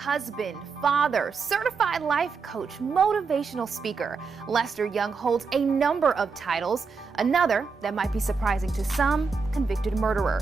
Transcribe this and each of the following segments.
husband, father, certified life coach, motivational speaker. Lester Young holds a number of titles. Another that might be surprising to some, convicted murderer.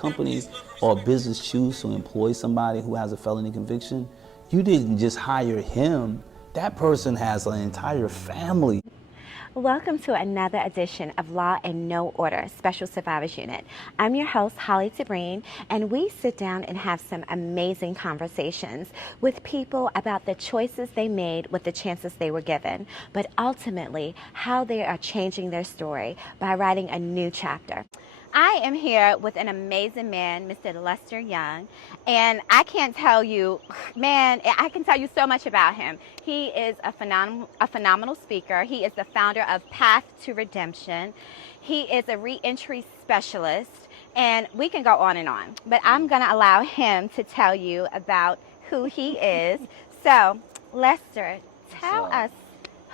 Companies or business choose to employ somebody who has a felony conviction, you didn't just hire him. That person has an entire family. Welcome to another edition of Law and No Order Special Survivors Unit. I'm your host, Holly Sabrine, and we sit down and have some amazing conversations with people about the choices they made with the chances they were given, but ultimately how they are changing their story by writing a new chapter. I am here with an amazing man, Mr. Lester Young, and I can't tell you, man, I can tell you so much about him. He is a phenomenal speaker. He is the founder of Path to Redemption. He is a reentry specialist, and we can go on and on, but I'm going to allow him to tell you about who he is. So, Lester, tell us,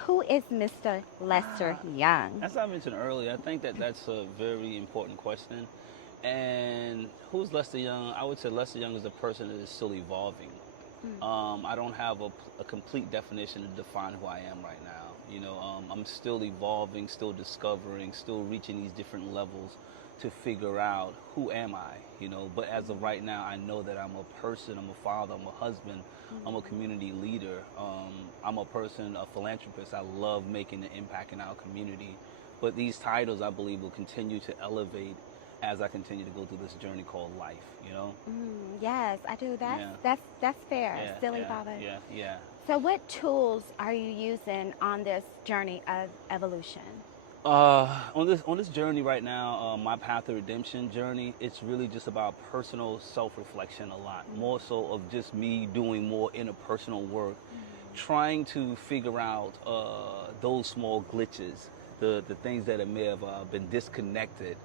who is Mr. Lester Young? As I mentioned earlier, I think that's a very important question. And who's Lester Young? I would say Lester Young is a person that is still evolving. I don't have a complete definition to define who I am right now. You know, I'm still evolving, still discovering, still reaching these different levels to figure out who am I, you know. But as of right now, I know that I'm a person, I'm a father, I'm a husband, I'm a community leader, I'm a person, a philanthropist. I love making an impact in our community. But these titles, I believe, will continue to elevate as I continue to go through this journey called life, you know? Yes, I do. That's fair. Still evolving. Yeah. So what tools are you using on this journey of evolution? On this journey right now, my Path to Redemption journey, it's really just about personal self-reflection a lot, more so of just me doing more interpersonal work, trying to figure out those small glitches, the things that may have been disconnected,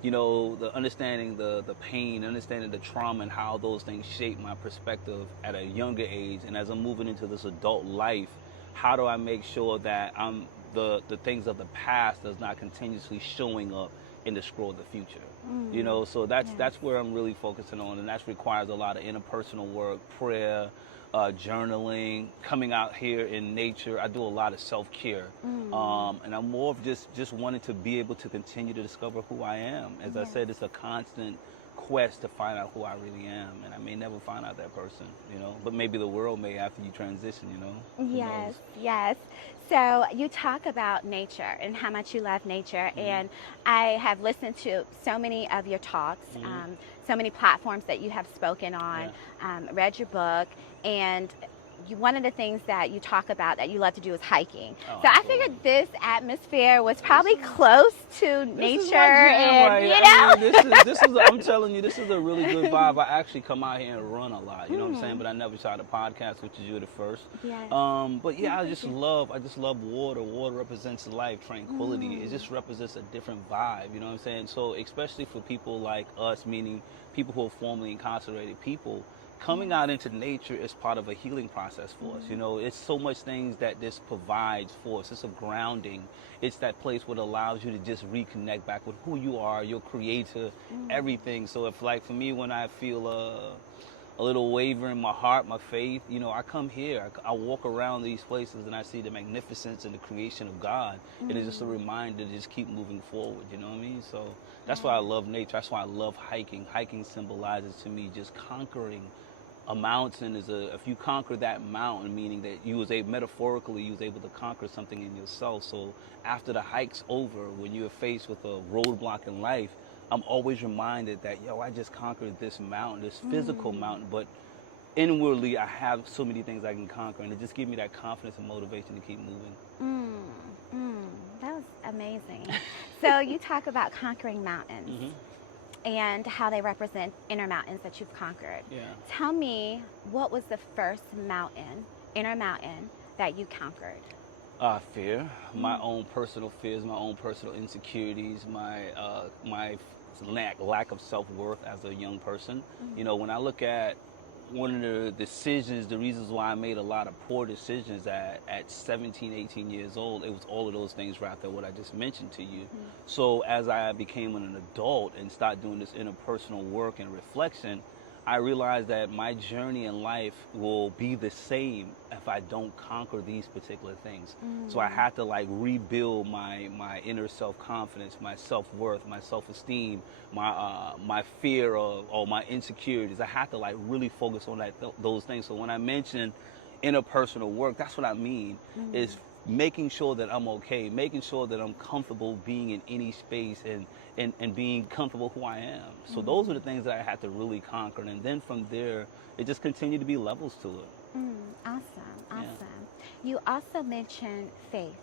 you know, the understanding the pain, understanding the trauma and how those things shape my perspective at a younger age. And as I'm moving into this adult life, how do I make sure that the things of the past does not continuously showing up in the scroll of the future, you know? So that's where I'm really focusing on, and that requires a lot of interpersonal work, prayer, journaling, coming out here in nature. I do a lot of self-care, and I'm more of just wanting to be able to continue to discover who I am. As I said, it's a constant quest to find out who I really am, and I may never find out that person, you know, but maybe the world may after you transition, you know. Yes. So you talk about nature and how much you love nature, and I have listened to so many of your talks, so many platforms that you have spoken on, read your book, and one of the things that you talk about that you love to do is hiking. So I figured this atmosphere was probably close to nature, and you know. This is I'm telling you, this is a really good vibe. I actually come out here and run a lot, you know what I'm saying? But I never tried a podcast, which is you the first. But yeah, I just love water. Water represents life, tranquility. It just represents a different vibe, you know what I'm saying? So especially for people like us, meaning people who are formerly incarcerated people, coming out into nature is part of a healing process for us. You know, it's so much things that this provides for us. It's a grounding. It's that place where it allows you to just reconnect back with who you are, your creator, everything. So if, like, for me, when I feel a little wavering in my heart, my faith, you know, I come here. I walk around these places and I see the magnificence and the creation of God. And it's just a reminder to just keep moving forward, you know what I mean? So that's why I love nature. That's why I love hiking. Hiking symbolizes to me just conquering a mountain. If you conquer that mountain, meaning that metaphorically you was able to conquer something in yourself. So after the hike's over, when you're faced with a roadblock in life, I'm always reminded that, I just conquered this mountain, this physical mountain, but inwardly I have so many things I can conquer, and it just gives me that confidence and motivation to keep moving. That was amazing. So you talk about conquering mountains. and how they represent inner mountains that you've conquered. Yeah. Tell me, what was the first mountain, inner mountain, that you conquered? Fear, my own personal fears, my own personal insecurities, my lack of self-worth as a young person. You know, when I look at one of the decisions, the reasons why I made a lot of poor decisions at 17, 18 years old, it was all of those things wrapped up what I just mentioned to you. So as I became an adult and started doing this interpersonal work and reflection, I realized that my journey in life will be the same if I don't conquer these particular things. So I had to like rebuild my inner self-confidence, my self-worth, my self-esteem, my fear of, or my insecurities. I had to like really focus on those things. So when I mention interpersonal work, that's what I mean, is making sure that I'm okay, making sure that I'm comfortable being in any space and being comfortable who I am. So those are the things that I had to really conquer. And then from there, it just continued to be levels to it. Awesome, awesome. Yeah. You also mentioned faith.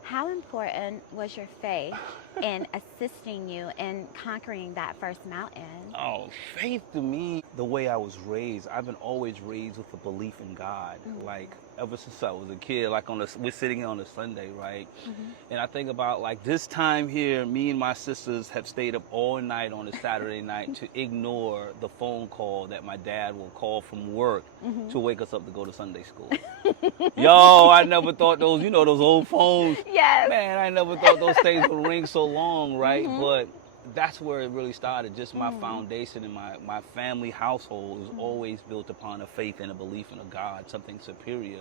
How important was your faith in assisting you in conquering that first mountain? Oh, faith to me, the way I was raised, I've been always raised with a belief in God. Like ever since I was a kid, like we're sitting here on a Sunday, right? And I think about like this time here, me and my sisters have stayed up all night on a Saturday night to ignore the phone call that my dad will call from work to wake us up to go to Sunday school. Yo, I never thought those, you know, those old phones. Yes. Man, I never thought those things would ring so long, right? But that's where it really started. Just my foundation and my family household was always built upon a faith and a belief in a God, something superior.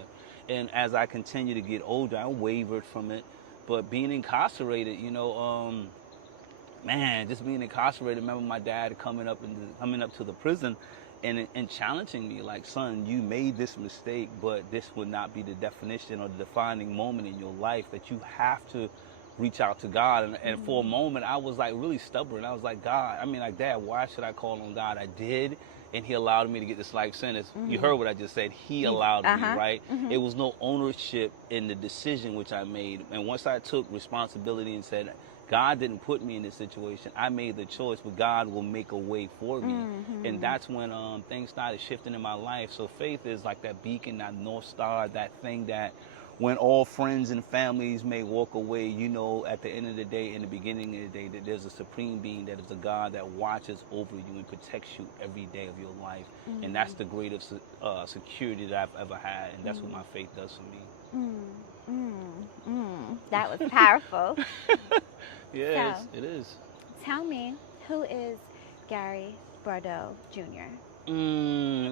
And as I continue to get older, I wavered from it. But being incarcerated, you know, man, just being incarcerated, remember my dad coming up to the prison and challenging me like, son, you made this mistake, but this would not be the definition or the defining moment in your life, that you have to reach out to God. And for a moment, I was like really stubborn. I was like, God, I mean, like, Dad, why should I call on God? I did, and he allowed me to get this life sentence. You heard what I just said. He allowed me, right? It was no ownership in the decision which I made. And once I took responsibility and said, God didn't put me in this situation, I made the choice, but God will make a way for me. And that's when things started shifting in my life. So faith is like that beacon, that North Star, that thing that when all friends and families may walk away, you know, at the end of the day, in the beginning of the day, that there's a supreme being that is a God that watches over you and protects you every day of your life. And that's the greatest security that I've ever had. And that's what my faith does for me. That was powerful. Yeah, So, it is. Tell me, who is Gary Bordeaux Jr.?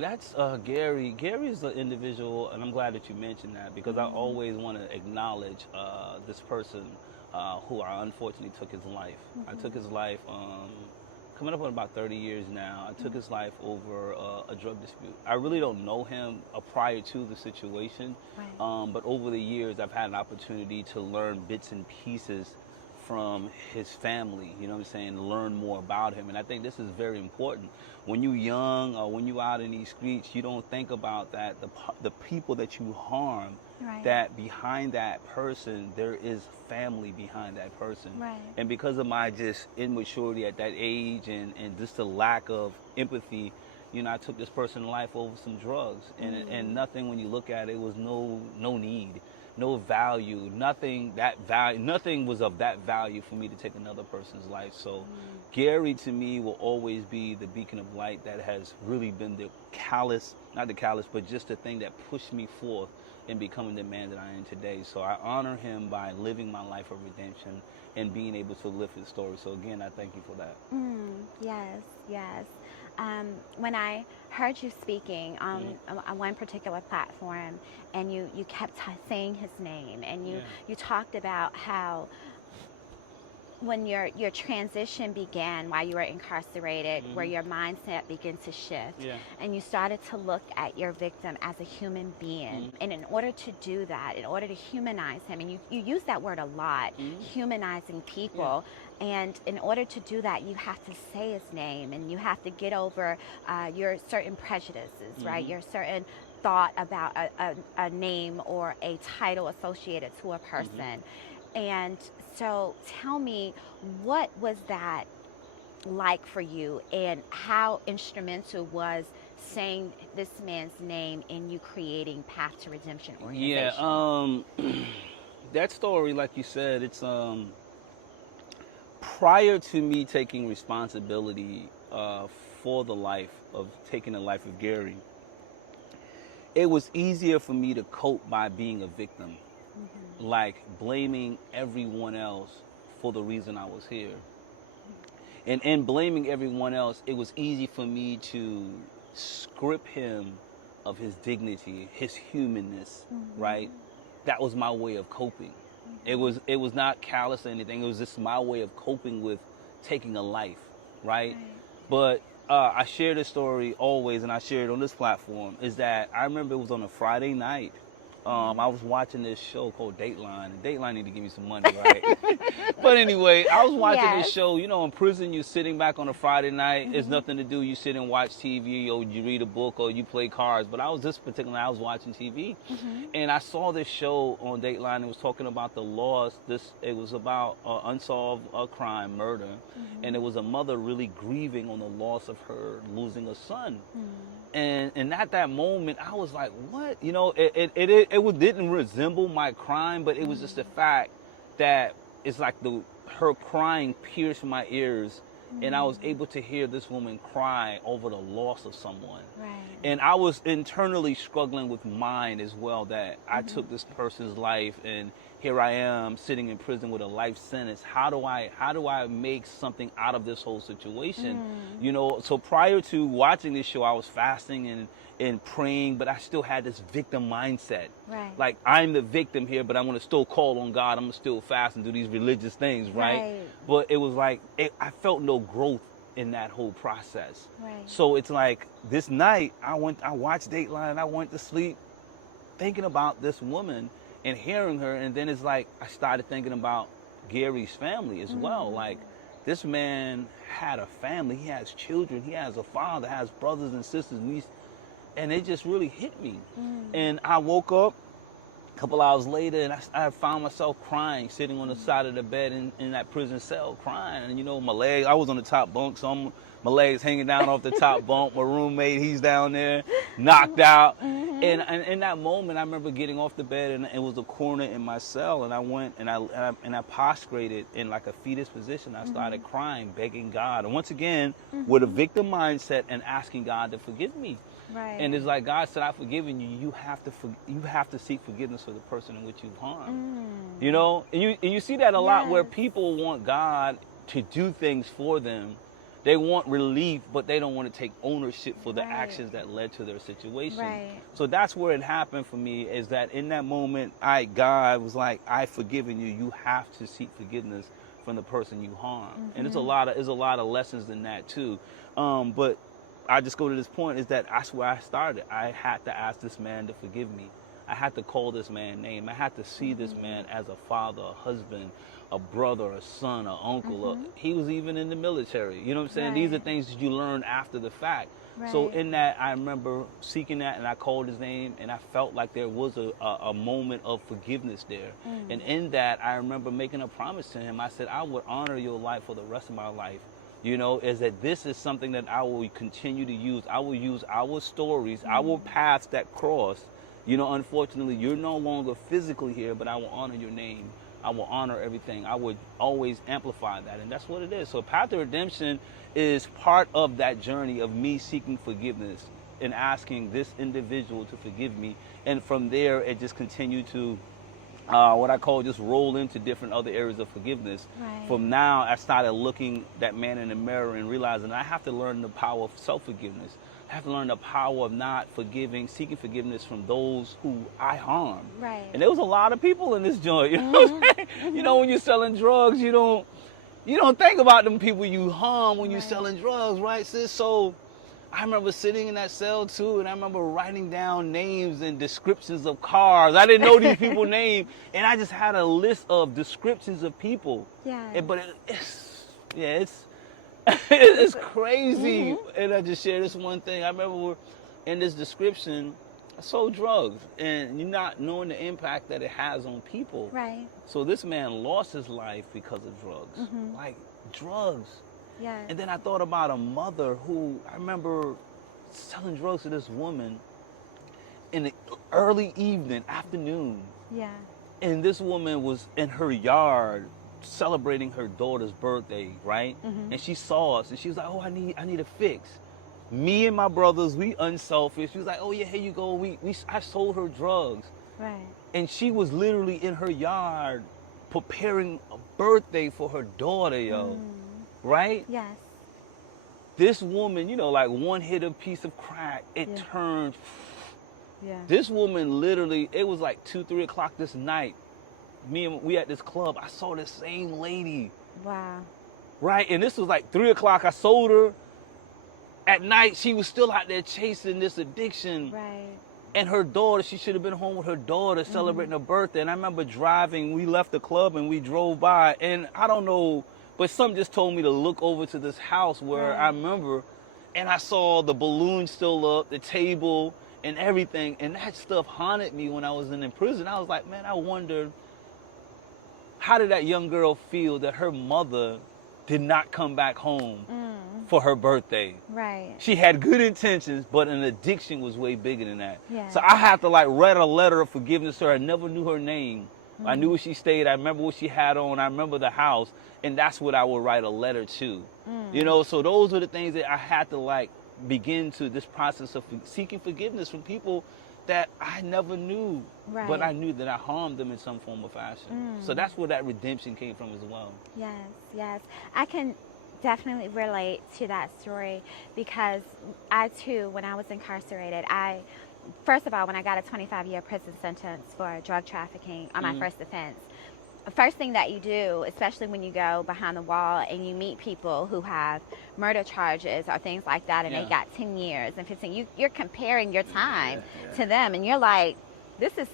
That's Gary. Gary is an individual, and I'm glad that you mentioned that, because I always want to acknowledge this person who I unfortunately took his life. I took his life coming up on about 30 years now. I took his life over a drug dispute. I really don't know him prior to the situation, but over the years I've had an opportunity to learn bits and pieces from his family, you know what I'm saying, learn more about him. And I think this is very important. When you're young or when you're out in these streets, you don't think about that, the people that you harm, that behind that person, there is family behind that person. And because of my just immaturity at that age and just the lack of empathy, you know, I took this person's life over some drugs. And nothing, when you look at it, it was no need, no value, nothing was of that value for me to take another person's life. So Gary to me will always be the beacon of light that has really been the not the callous, but just the thing that pushed me forth in becoming the man that I am today. So I honor him by living my life of redemption and being able to live his story. So again, I thank you for that. Yes, yes. When I heard you speaking on one particular platform, and you kept saying his name, and you talked about how when your transition began while you were incarcerated, where your mindset began to shift, and you started to look at your victim as a human being. And in order to do that, in order to humanize him, and you use that word a lot, humanizing people, and in order to do that, you have to say his name, and you have to get over your certain prejudices, right? Your certain thought about a name or a title associated to a person. And so tell me, what was that like for you, and how instrumental was saying this man's name in you creating Path to Redemption organization? Yeah, that story, like you said, it's prior to me taking responsibility for the life of taking the life of Gary. It was easier for me to cope by being a victim, like blaming everyone else for the reason I was here. And in blaming everyone else, it was easy for me to strip him of his dignity, his humanness, right? That was my way of coping. It was not callous or anything. It was just my way of coping with taking a life, right? But I share this story always, and I share it on this platform, is that I remember it was on a Friday night. I was watching this show called Dateline, and Dateline need to give me some money, right? But anyway, I was watching this show. You know, in prison, you're sitting back on a Friday night. There's nothing to do. You sit and watch TV, or you read a book, or you play cards. But I was I was watching TV, and I saw this show on Dateline. It was talking about the loss. It was about unsolved crime, murder, and it was a mother really grieving on the loss of her losing a son. And at that moment, I was like, what? You know, it didn't resemble my crime, but it was just the fact that it's like her crying pierced my ears, and I was able to hear this woman cry over the loss of someone. Right. And I was internally struggling with mine as well, that I took this person's life, and here I am sitting in prison with a life sentence. How do I make something out of this whole situation? You know, so prior to watching this show, I was fasting and praying, but I still had this victim mindset. Right. Like, I'm the victim here, but I'm going to still call on God. I'm going to still fast and do these religious things, right? But it was like, I felt no growth in that whole process. Right. So it's like, this night, I watched Dateline, and I went to sleep thinking about this woman and hearing her, and then it's like I started thinking about Gary's family as well. Like, this man had a family, he has children, he has a father, has brothers and sisters, and it just really hit me. And I woke up a couple hours later, and I found myself crying, sitting on the side of the bed in that prison cell, crying. And you know, I was on the top bunk, so my legs hanging down off the top bunk. My roommate, he's down there, knocked out. And in that moment, I remember getting off the bed, and it was a corner in my cell, and I went and I prostrated in like a fetus position. I started crying, begging God, and once again with a victim mindset, and asking God to forgive me. Right. And it's like, God said, I've forgiven you. You have to seek forgiveness for the person in which you've harmed. You know, and you see that a lot, where people want God to do things for them. They want relief, but they don't want to take ownership for the actions that led to their situation. Right. So that's where it happened for me, is that in that moment, God was like, I've forgiven you. You have to seek forgiveness from the person you harmed. And there's a lot of lessons in that too. But I just go to this point, is that that's where I started. I had to ask this man to forgive me. I had to call this man name. I had to see this man as a father, a husband, a brother, a son, an uncle. He was even in the military. You know what I'm saying? These are things that you learn after the fact. So in that, I remember seeking that, and I called his name, and I felt like there was a moment of forgiveness there. And in that, I remember making a promise to him. I said, I would honor your life for the rest of my life. You know, is that this is something that I will continue to use. I will use our stories, our paths that cross. You know, unfortunately, you're no longer physically here, but I will honor your name. I will honor everything. I would always amplify that, and that's what it is. So Path to Redemption is part of that journey of me seeking forgiveness and asking this individual to forgive me. And from there, it just continued to what I call just roll into different other areas of forgiveness. From now, I started looking that man in the mirror and realizing I have to learn the power of self-forgiveness. I have to learn the power of not forgiving, seeking forgiveness from those who I harmed. And there was a lot of people in this joint. You know what I'm saying? You know, when you're selling drugs, you don't think about them people you harm when you're selling drugs, right, sis? So I remember sitting in that cell too, and I remember writing down names and descriptions of cars. I didn't know these people's names, and I just had a list of descriptions of people. But it's crazy. And I just share this one thing. I remember in this description, I sold drugs, and you're not knowing the impact that it has on people. So this man lost his life because of drugs. Like, drugs. Yes. And then I thought about a mother who, I remember selling drugs to this woman in the early evening, afternoon. Yeah. And this woman was in her yard celebrating her daughter's birthday, right? Mm-hmm. And she saw us and she was like, oh, I need a fix. Me and my brothers, we unselfish. She was like, oh yeah, here you go. I sold her drugs. Right. And she was literally in her yard preparing a birthday for her daughter, yo. Right? Yes. This woman, you know, like one hit a piece of crack, it turned. Yeah. This woman literally, it was like 2, 3 o'clock this night. We at this club, I saw this same lady. Wow. Right? And this was like 3 o'clock. I sold her. At night, she was still out there chasing this addiction. Right. And her daughter, she should have been home with her daughter celebrating her birthday. And I remember driving, we left the club and we drove by. And I don't know, but something just told me to look over to this house where I remember, and I saw the balloon still up, the table and everything. And that stuff haunted me when I was in prison. I was like, man, I wondered, how did that young girl feel that her mother did not come back home for her birthday? Right. She had good intentions, but an addiction was way bigger than that. Yeah. So I had to like write a letter of forgiveness to her. I never knew her name. I knew where she stayed. I remember what she had on. I remember the house. And that's what I would write a letter to. You know, so those are the things that I had to like begin to this process of seeking forgiveness from people that I never knew, but I knew that I harmed them in some form or fashion. So that's where that redemption came from as well. Yes, yes. I can definitely relate to that story because I too, when I was incarcerated, first of all, when I got a 25-year prison sentence for drug trafficking on my first offense, the first thing that you do, especially when you go behind the wall and you meet people who have murder charges or things like that, and they got 10 years and 15, you're comparing your time to them, and you're like, this is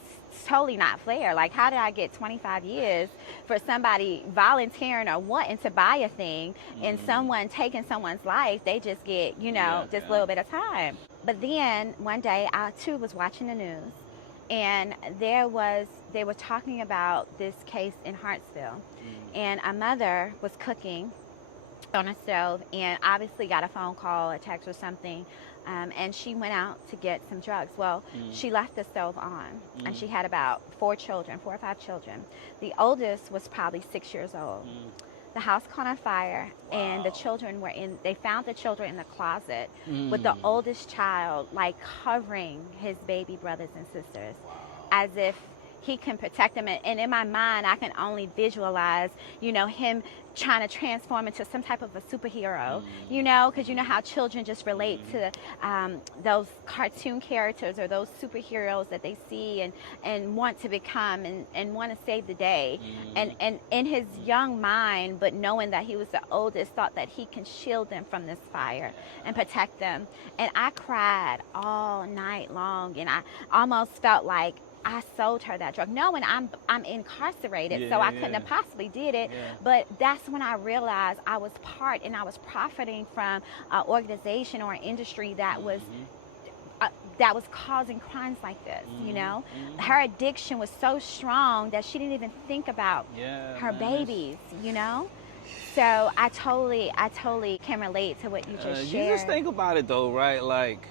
totally not fair. Like, how did I get 25 years for somebody volunteering or wanting to buy a thing and someone taking someone's life, they just get, you know, just a little bit of time. But then one day I too was watching the news, and they were talking about this case in Hartsville, and a mother was cooking on a stove and obviously got a phone call, a text or something, and she went out to get some drugs. Well, she left the stove on, and she had about 4 or 5 children. The oldest was probably 6 years old. The house caught on fire, and the children they found the children in the closet with the oldest child like covering his baby brothers and sisters as if he can protect them. And in my mind, I can only visualize, you know, him trying to transform into some type of a superhero, you know, because you know how children just relate to those cartoon characters or those superheroes that they see and want to become and want to save the day. And in his young mind, but knowing that he was the oldest, thought that he can shield them from this fire and protect them. And I cried all night long, and I almost felt like I sold her that drug, knowing I'm incarcerated, so I couldn't have possibly did it. But that's when I realized I was profiting from an organization or an industry that was causing crimes like this. You know, her addiction was so strong that she didn't even think about her babies. You know. So I totally can relate to what you just shared. You just think about it though, right? Like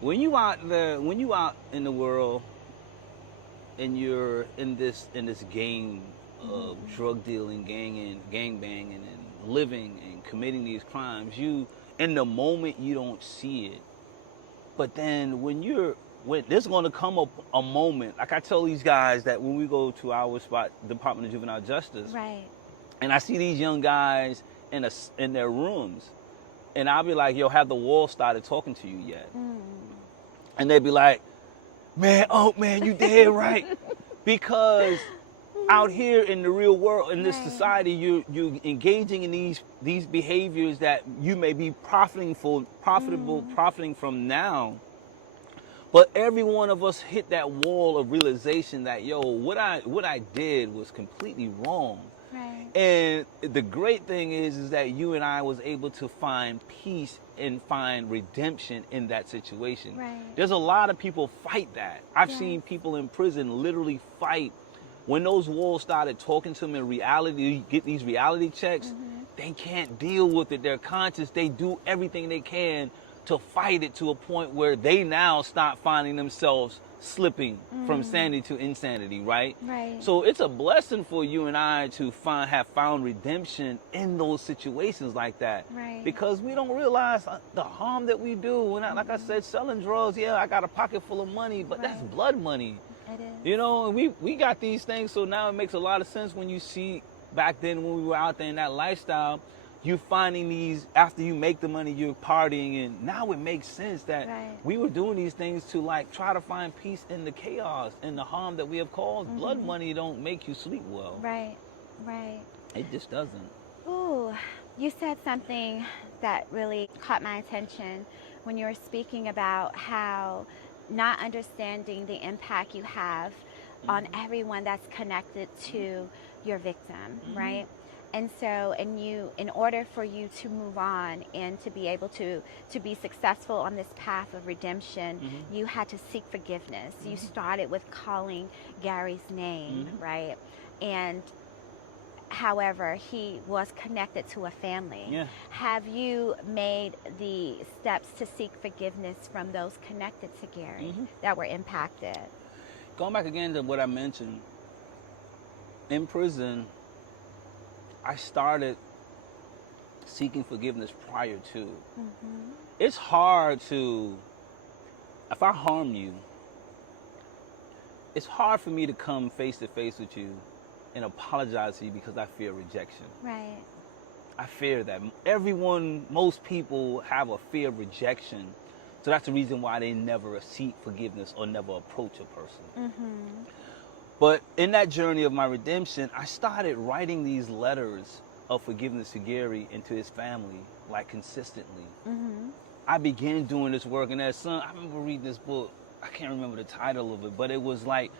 when you out in the world, and you're in this game of drug dealing, gang banging, and living and committing these crimes, you in the moment you don't see it, but then when there's going to come a moment, like I tell these guys that when we go to our spot, Department of Juvenile Justice, right, and I see these young guys in their rooms, and I'll be like, yo, have the wall started talking to you yet? And they'd be like, man, you dead right. Because out here in the real world, in this society, you're engaging in these behaviors that you may be profiting from now. But every one of us hit that wall of realization that, yo, what I did was completely wrong. right, And the great thing is that you and I was able to find peace and find redemption in that situation. right. There's a lot of people fight that. I've seen people in prison literally fight when those walls started talking to them in reality, get these reality checks. they can't deal with it. They're conscious. They do everything they can to fight it to a point where they now start finding themselves slipping from sanity to insanity, right? Right. So it's a blessing for you and I to have found redemption in those situations like that. Right. Because we don't realize the harm that we do. We're not, like I said, selling drugs. Yeah, I got a pocket full of money, but that's blood money. It is. You know, and we got these things, so now it makes a lot of sense when you see back then when we were out there in that lifestyle, you're finding these, after you make the money, you're partying, and now it makes sense that we were doing these things to like try to find peace in the chaos and the harm that we have caused. Blood money don't make you sleep well. Right, right. It just doesn't. Ooh, you said something that really caught my attention when you were speaking about how not understanding the impact you have on everyone that's connected to your victim, right? And so, in order for you to move on and to be able to be successful on this path of redemption, you had to seek forgiveness. You started with calling Gary's name, right? And however, he was connected to a family. Yeah. Have you made the steps to seek forgiveness from those connected to Gary that were impacted? Going back again to what I mentioned, in prison, I started seeking forgiveness prior to. It's hard to, if I harm you, it's hard for me to come face to face with you and apologize to you because I fear rejection. Right. I fear that. Most people have a fear of rejection. So that's the reason why they never seek forgiveness or never approach a person. But in that journey of my redemption, I started writing these letters of forgiveness to Gary and to his family, like consistently. I began doing this work, and as I remember reading this book, I can't remember the title of it, but it was like,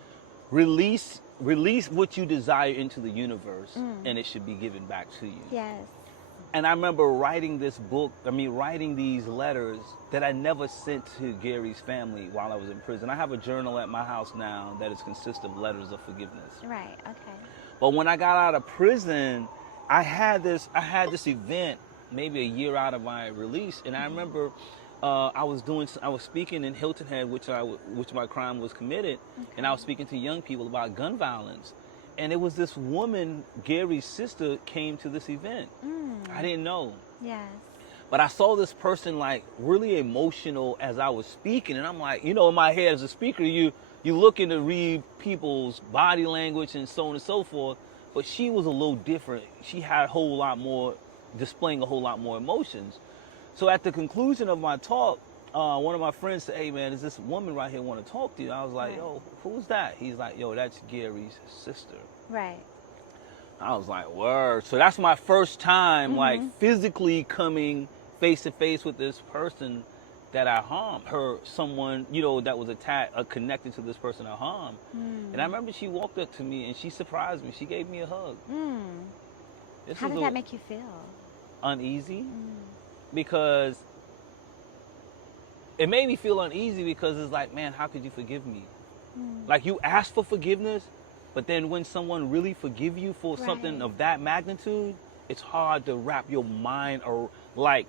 release what you desire into the universe, and it should be given back to you. Yes. And I remember writing writing these letters that I never sent to Gary's family while I was in prison. I have a journal at my house now that consists of letters of forgiveness. Right, okay. But when I got out of prison, I had this event maybe a year out of my release, and I remember I was speaking in Hilton Head, which my crime was committed, and I was speaking to young people about gun violence. And it was this woman, Gary's sister, came to this event. I didn't know. Yes. But I saw this person like really emotional as I was speaking, and I'm like, in my head as a speaker, you looking to read people's body language and so on and so forth. But she was a little different. She had displaying a whole lot more emotions. So at the conclusion of my talk, one of my friends said, "Hey man, is this woman right here want to talk to you?" I was like, "Yo, who's that?" He's like, "Yo, that's Gary's sister." Right. I was like, "Word." So that's my first time like physically coming face to face with this person that I harmed, someone, that was connected to this person I harmed. And I remember she walked up to me and she surprised me. She gave me a hug. How did that make you feel? Uneasy. Because it made me feel uneasy because it's like, man, how could you forgive me? Like, you asked for forgiveness, but then when someone really forgive you for something of that magnitude, it's hard to wrap your mind or like,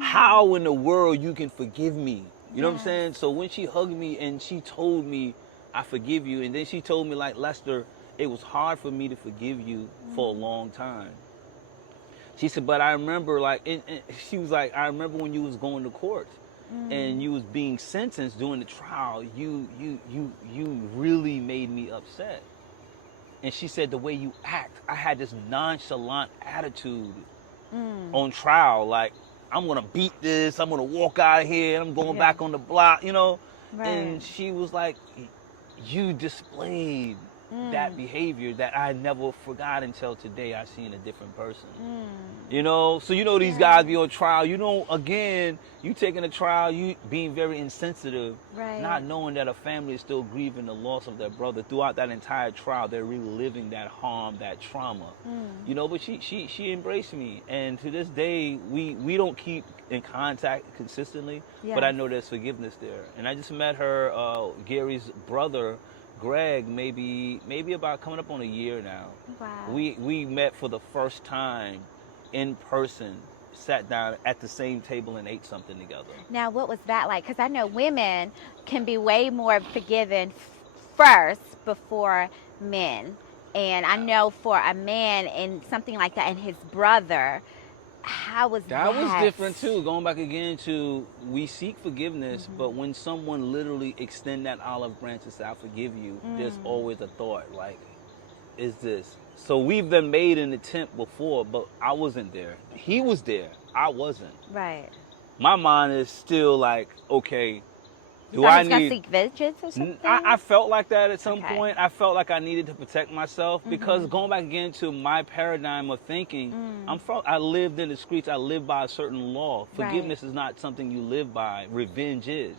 how in the world you can forgive me? You know what I'm saying? So when she hugged me and she told me, "I forgive you," and then she told me, like, "Lester, it was hard for me to forgive you for a long time." She said, "But I remember, she was like, I remember when you was going to court and you was being sentenced during the trial, you really made me upset." And she said, "The way you act, I had this nonchalant attitude on trial, like, I'm going to beat this, I'm going to walk out of here, I'm going back on the block, Right. And she was like, "You displayed that behavior that I never forgot until today. I seen a different person." So these guys be on trial. You taking a trial, you being very insensitive, not knowing that a family is still grieving the loss of their brother. Throughout that entire trial, they're reliving that harm, that trauma. But she embraced me, and to this day we don't keep in contact consistently, but I know there's forgiveness there. And I just met her, Gary's brother, Greg, maybe about coming up on a year now. Wow. We met for the first time in person sat down at the same table and ate something together. Now, what was that like? Because I know women can be way more forgiving first before men. And I know for a man and something like that and his brother, how was that? That was different too. Going back again to, we seek forgiveness, but when someone literally extend that olive branch and say, I forgive you, there's always a thought like, is this? So we've been made an attempt before, but I wasn't there. He was there. I wasn't. Right. My mind is still like, okay, do I need to seek vengeance or something? I felt like that at some point. I felt like I needed to protect myself because going back again to my paradigm of thinking, I lived in the streets. I lived by a certain law. Forgiveness is not something you live by. Revenge is.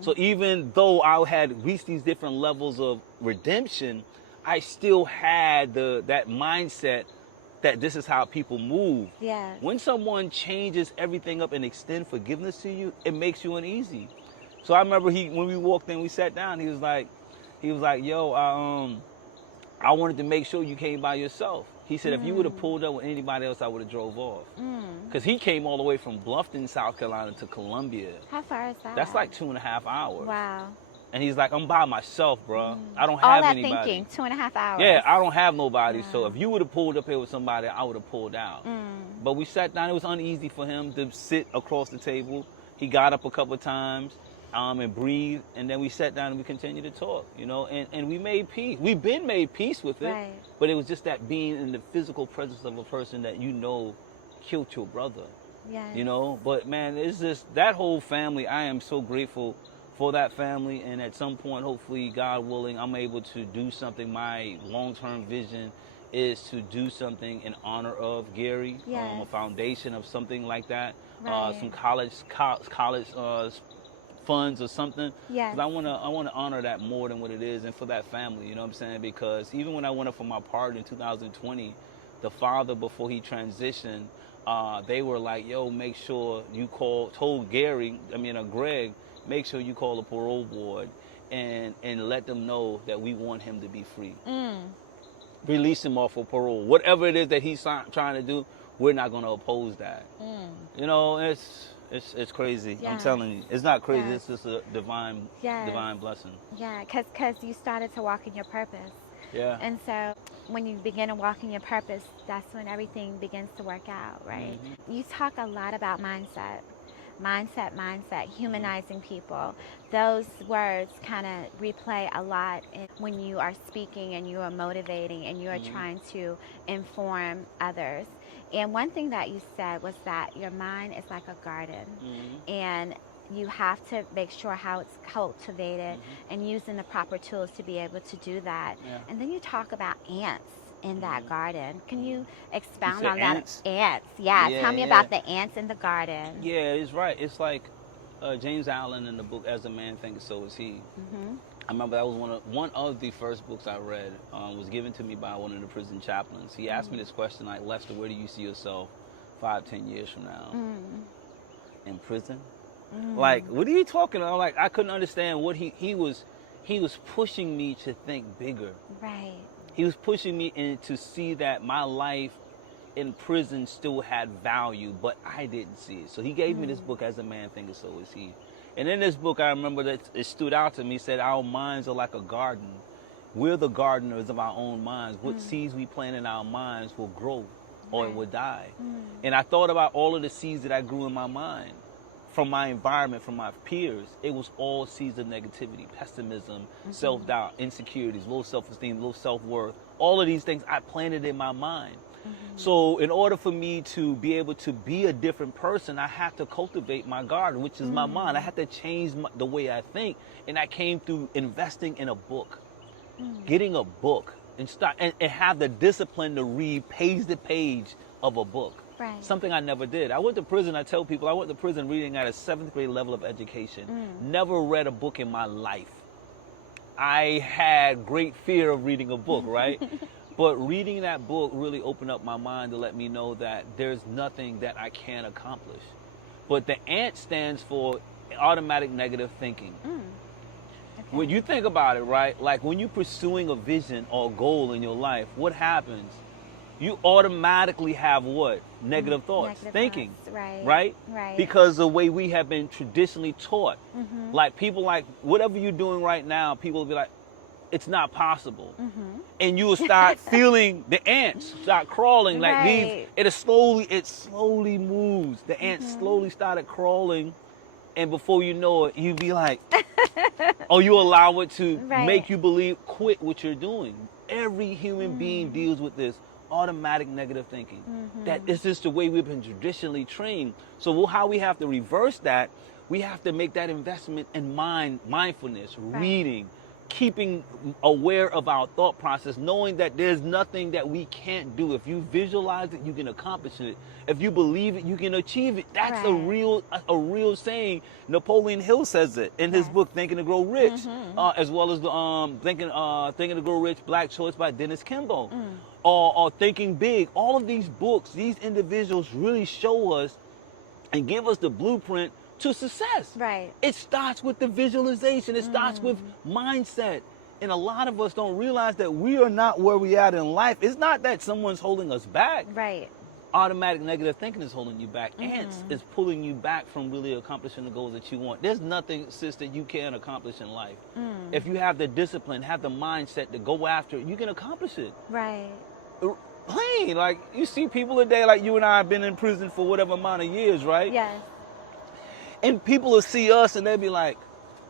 So even though I had reached these different levels of redemption, I still had that mindset that this is how people move. Yeah. When someone changes everything up and extend forgiveness to you, it makes you uneasy. So I remember when we walked in, we sat down. He was like, yo, I wanted to make sure you came by yourself. He said, if you would have pulled up with anybody else, I would have drove off. Because he came all the way from Bluffton, South Carolina to Columbia. How far is that? That's like 2.5 hours. Wow. And he's like, I'm by myself, bro. I don't have anybody. All that thinking, 2.5 hours. Yeah, I don't have nobody. So if you would have pulled up here with somebody, I would have pulled out. But we sat down. It was uneasy for him to sit across the table. He got up a couple of times and breathed. And then we sat down and we continued to talk, you know. And we made peace. We've been made peace with it. Right. But it was just that being in the physical presence of a person that you know killed your brother. Yes. You know. But, man, it's just that whole family. I am so grateful for that family, and at some point, hopefully, God willing, I'm able to do something. My long-term vision is to do something in honor of Gary, a foundation of something like that, some college funds or something. Yes. 'Cause I want to honor that more than what it is, and for that family, you know what I'm saying? Because even when I went up for my pardon in 2020, the father, before he transitioned, they were like, yo, make sure you told Greg, make sure you call the parole board and let them know that we want him to be free. Release him off of parole. Whatever it is that he's trying to do, we're not going to oppose that. You know, it's crazy. I'm telling you. It's not crazy. It's just a divine blessing. Yeah, because you started to walk in your purpose. Yeah. And so when you begin to walk in your purpose, that's when everything begins to work out, right? You talk a lot about mindset, humanizing people. Those words kind of replay a lot when you are speaking and you are motivating and you are trying to inform others. And one thing that you said was that your mind is like a garden, and you have to make sure how it's cultivated and using the proper tools to be able to do that. And then you talk about ants in that garden. Can you expound on ants? that? Ants. Yeah. Tell me about the ants in the garden. Yeah, it's right. It's like James Allen in the book As a Man Thinketh, So Is He. I remember that was one of the first books I read. Was given to me by one of the prison chaplains. He asked me this question like, Lester, where do you see yourself 5-10 years from now? In prison? Like, what are you talking about? Like, I couldn't understand what he was pushing me to think bigger. Right. He was pushing me to see that my life in prison still had value, but I didn't see it. So he gave me this book, As a Man Thinketh, So Is He. And in this book, I remember that it stood out to me. It said, our minds are like a garden. We're the gardeners of our own minds. What seeds we plant in our minds will grow or it will die. And I thought about all of the seeds that I grew in my mind, from my environment, from my peers. It was all seeds of negativity, pessimism, self-doubt, insecurities, low self-esteem, low self-worth. All of these things I planted in my mind. So in order for me to be able to be a different person, I have to cultivate my garden, which is my mind. I have to change the way I think. And that came through investing in a book, getting a book, and have the discipline to read page to page of a book. Right. Something I never did. I went to prison. I tell people I went to prison reading at a 7th grade level of education. Never read a book in my life. I had great fear of reading a book, right? But reading that book really opened up my mind to let me know that there's nothing that I can't accomplish. But the ANT stands for automatic negative thinking. Okay. When you think about it, right? Like when you're pursuing a vision or a goal in your life, what happens? you automatically have what? Negative thoughts, Negative thinking. thoughts, right. Right? Right. Because the way we have been traditionally taught. Like people like, whatever you're doing right now, people will be like, it's not possible. And you will start feeling the ants start crawling like these. Right. It slowly moves. The ants slowly started crawling. And before you know it, you be like, or you allow it to Right. make you believe, quit what you're doing. Every human being deals with this automatic negative thinking. That is just the way we've been traditionally trained. So how we have to reverse that, we have to make that investment in mindfulness, reading, keeping aware of our thought process, knowing that there's nothing that we can't do. If you visualize it, you can accomplish it. If you believe it, you can achieve it. That's Right. a real saying. Napoleon Hill says it in his book Thinking to Grow Rich, as well as the Thinking to Grow Rich, Black Choice by Dennis Kimball, or Thinking Big. All of these books, these individuals really show us and give us the blueprint to success. Right. It starts with the visualization. It starts with mindset. And a lot of us don't realize that we are not where we at in life. It's not that someone's holding us back. Right. Automatic negative thinking is holding you back. Ants is pulling you back from really accomplishing the goals that you want. There's nothing, sis, that you can't accomplish in life. If you have the discipline, have the mindset to go after it, you can accomplish it. Right. Plain. Like, you see people today, like you and I have been in prison for whatever amount of years, right? Yes. And people will see us and they'll be like,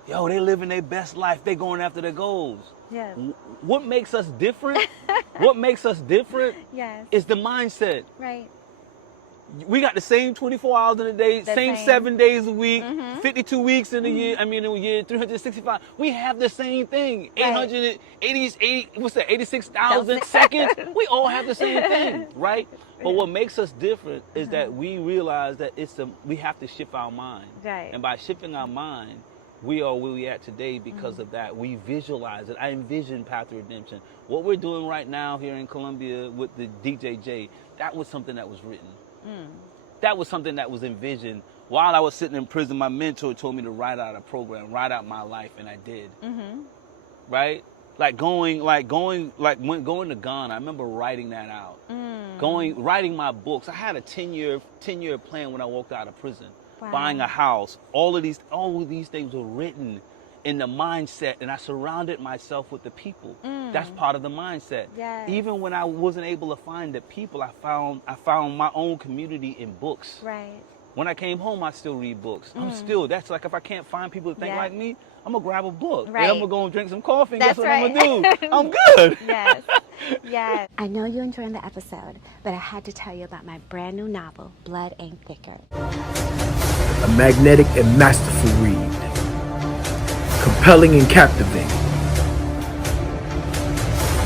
yo, they living their best life. They going after their goals. Yes. What makes us different? What makes us different Yes. is the mindset. Right. We got the same 24 hours in a day, same 7 days a week, 52 weeks in a year. I mean, in a year, 365. We have the same thing. Right. 86,000 seconds. We all have the same thing, right? But what makes us different is that we realize that we have to shift our mind. Right. And by shifting our mind, we are where we at today because of that. We visualize it. I envision Path to Redemption. What we're doing right now here in Columbia with the DJJ, that was something that was written. That was something that was envisioned. While I was sitting in prison, my mentor told me to write out a program, write out my life, and I did. Right? Going to Ghana, I remember writing that out. Writing my books. I had a 10-year plan when I walked out of prison. Wow. Buying a house. All of these things were written in the mindset, and I surrounded myself with the people. That's part of the mindset. Yes. Even when I wasn't able to find the people, I found my own community in books. Right. When I came home, I still read books. That's like, if I can't find people that think like me, I'm gonna grab a book. Right. And I'm gonna go and drink some coffee, and That's guess what right. I'm gonna do? I'm good. Yes. Yes. I know you're enjoying the episode, but I had to tell you about my brand new novel, Blood Ain't Thicker. A magnetic and masterful read. Compelling and captivating.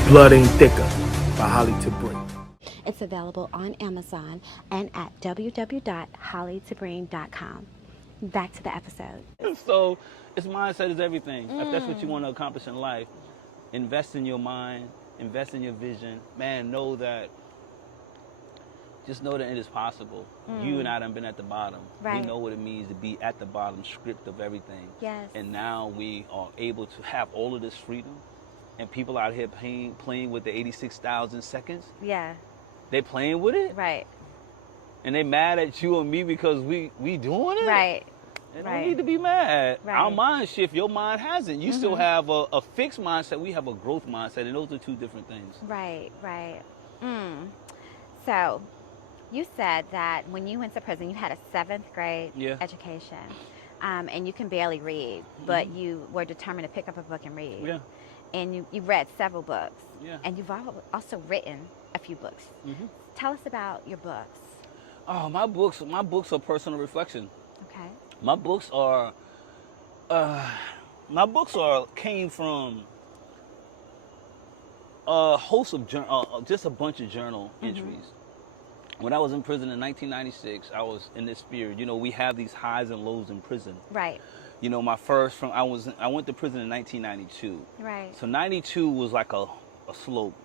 Blood Ain't Thicker by Holly Tabrin. It's available on Amazon and at www.hollytabrin.com. Back to the episode. So, it's mindset is everything. If that's what you want to accomplish in life, invest in your mind, invest in your vision. Man, just know that it is possible. You and I done been at the bottom. Right. We know what it means to be at the bottom, stripped of everything. Yes. And now we are able to have all of this freedom. And people out here playing with the 86,000 seconds. Yeah. They playing with it. Right. And they mad at you and me because we doing it. Right. They Right. don't need to be mad. Right. Our mind shift. Your mind hasn't. You still have a fixed mindset. We have a growth mindset. And those are two different things. Right, right. So, you said that when you went to prison, you had a 7th grade education, and you can barely read, but you were determined to pick up a book and read. Yeah. And you read several books. Yeah. And you've also written a few books. Tell us about your books. Oh, my books are personal reflection. Okay. My books came from a host of just a bunch of journal entries. When I was in prison in 1996, I was in this spirit. You know, we have these highs and lows in prison. Right. You know, I went to prison in 1992. Right. So 92 was like a slope.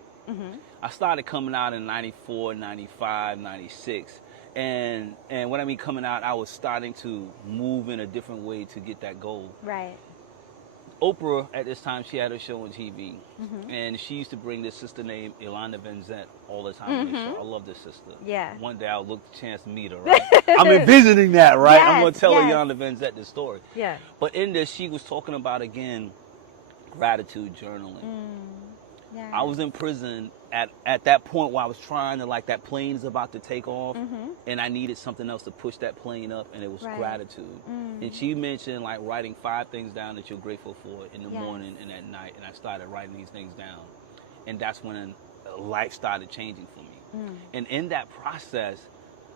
I started coming out in 94, 95, 96. And when I mean coming out, I was starting to move in a different way to get that goal. Right. Oprah, at this time, she had her show on TV. And she used to bring this sister named Ilana Vanzant all the time on the show. I love this sister. Yeah. One day I'll look the chance to meet her, right? I'm envisioning that, right? I'm going to tell Ilana Vanzant this story. Yeah. But in this, she was talking about, again, gratitude journaling. Yeah. I was in prison at that point where I was trying to, like, that plane is about to take off, and I needed something else to push that plane up, and it was gratitude. And she mentioned, like, writing 5 things down that you're grateful for in the morning and at night, and I started writing these things down. And that's when life started changing for me. And in that process,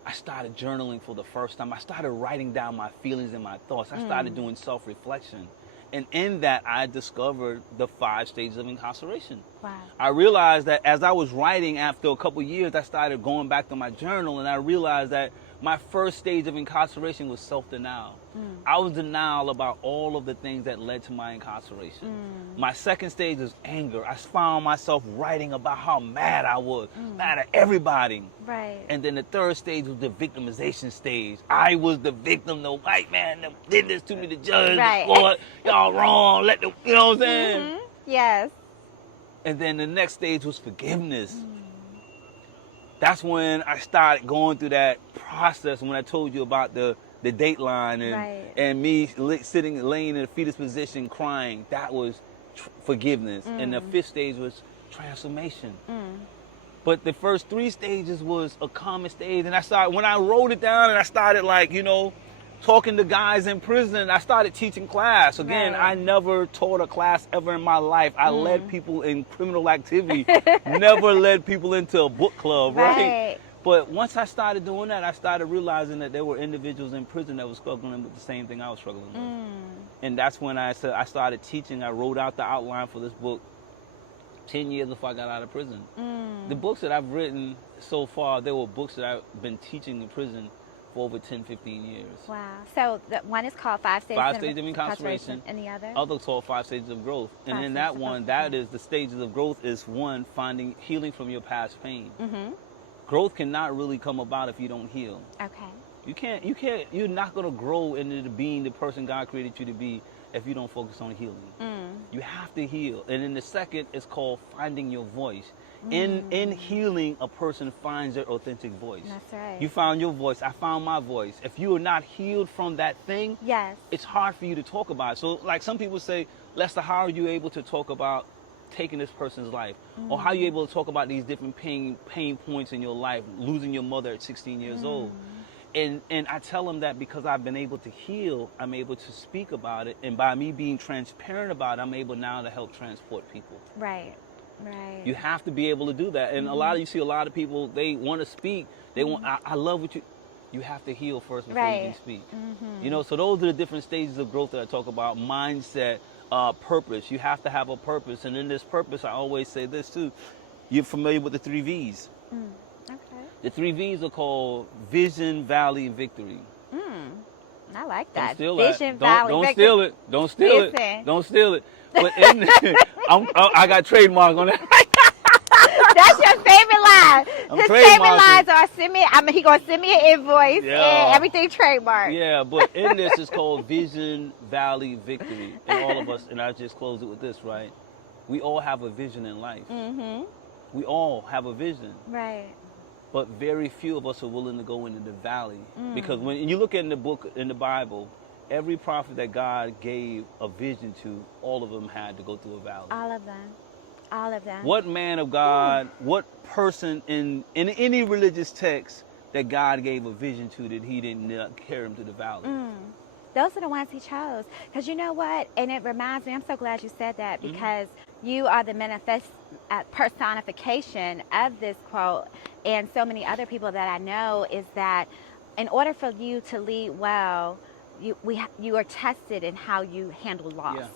I started journaling for the first time. I started writing down my feelings and my thoughts. I started doing self-reflection. And in that, I discovered the 5 stages of incarceration. Wow. I realized that as I was writing, after a couple years, I started going back to my journal, and I realized that my first stage of incarceration was self-denial. I was denial about all of the things that led to my incarceration. My second stage was anger. I found myself writing about how mad I was, mad at everybody. Right. And then the third stage was the victimization stage. I was the victim, the white man that did this to me, the judge, the court, y'all wrong, you know what I'm saying? Yes. And then the next stage was forgiveness. That's when I started going through that process, when I told you about the dateline and me laying in a fetus position crying. That was forgiveness. And the 5th stage was transformation. But the first 3 stages was a common stage. And when I wrote it down and I started, like, you know, talking to guys in prison, I started teaching class. Again, I never taught a class ever in my life. I led people in criminal activity, never led people into a book club, right? But once I started doing that, I started realizing that there were individuals in prison that were struggling with the same thing I was struggling with. And that's when I started teaching. I wrote out the outline for this book 10 years before I got out of prison. The books that I've written so far, they were books that I've been teaching in prison for over 10, 15 years. Wow. So the one is called 5 Stages, 5 Stages of Incarceration. And the other? Other's called 5 Stages of Growth. And in that one, that is the stages of growth is 1, finding healing from your past pain. Growth cannot really come about if you don't heal. Okay. You're not going to grow into being the person God created you to be if you don't focus on healing. You have to heal. And then the second is called finding your voice. In healing, a person finds their authentic voice. That's right. You found your voice. I found my voice. If you are not healed from that thing, it's hard for you to talk about it. So, like, some people say, Lester, how are you able to talk about taking this person's life? Or how are you able to talk about these different pain points in your life, losing your mother at 16 years old? And I tell them that because I've been able to heal, I'm able to speak about it. And by me being transparent about it, I'm able now to help transport people. Right. You have to be able to do that. And you see a lot of people, they want to speak. They want, I love what you have to heal first before you can speak. You know, so those are the different stages of growth that I talk about. Mindset, purpose. You have to have a purpose. And in this purpose, I always say this too. You're familiar with the 3 V's. Okay. The 3 V's are called vision, valley, and victory. I like that. Don't steal Vision, that. valley, Don't victory. steal it. Don't steal Listen. it. Don't steal it. But I got trademark on that. That's your favorite line. His favorite lines are he gonna send me an invoice and everything trademarked. Yeah, but in this it's called vision, valley, victory. And all of us, and I just close it with this, right? We all have a vision in life. We all have a vision. Right. But very few of us are willing to go into the valley. Because when you look in the book, in the Bible, every prophet that God gave a vision to, all of them had to go through a valley. All of them. All of them. What man of God, what person in any religious text that God gave a vision to that he didn't carry him to the valley? Those are the ones he chose. Because you know what? And it reminds me, I'm so glad you said that, because you are the personification of this quote, and so many other people that I know, is that in order for you to lead well, you are tested in how you handle loss.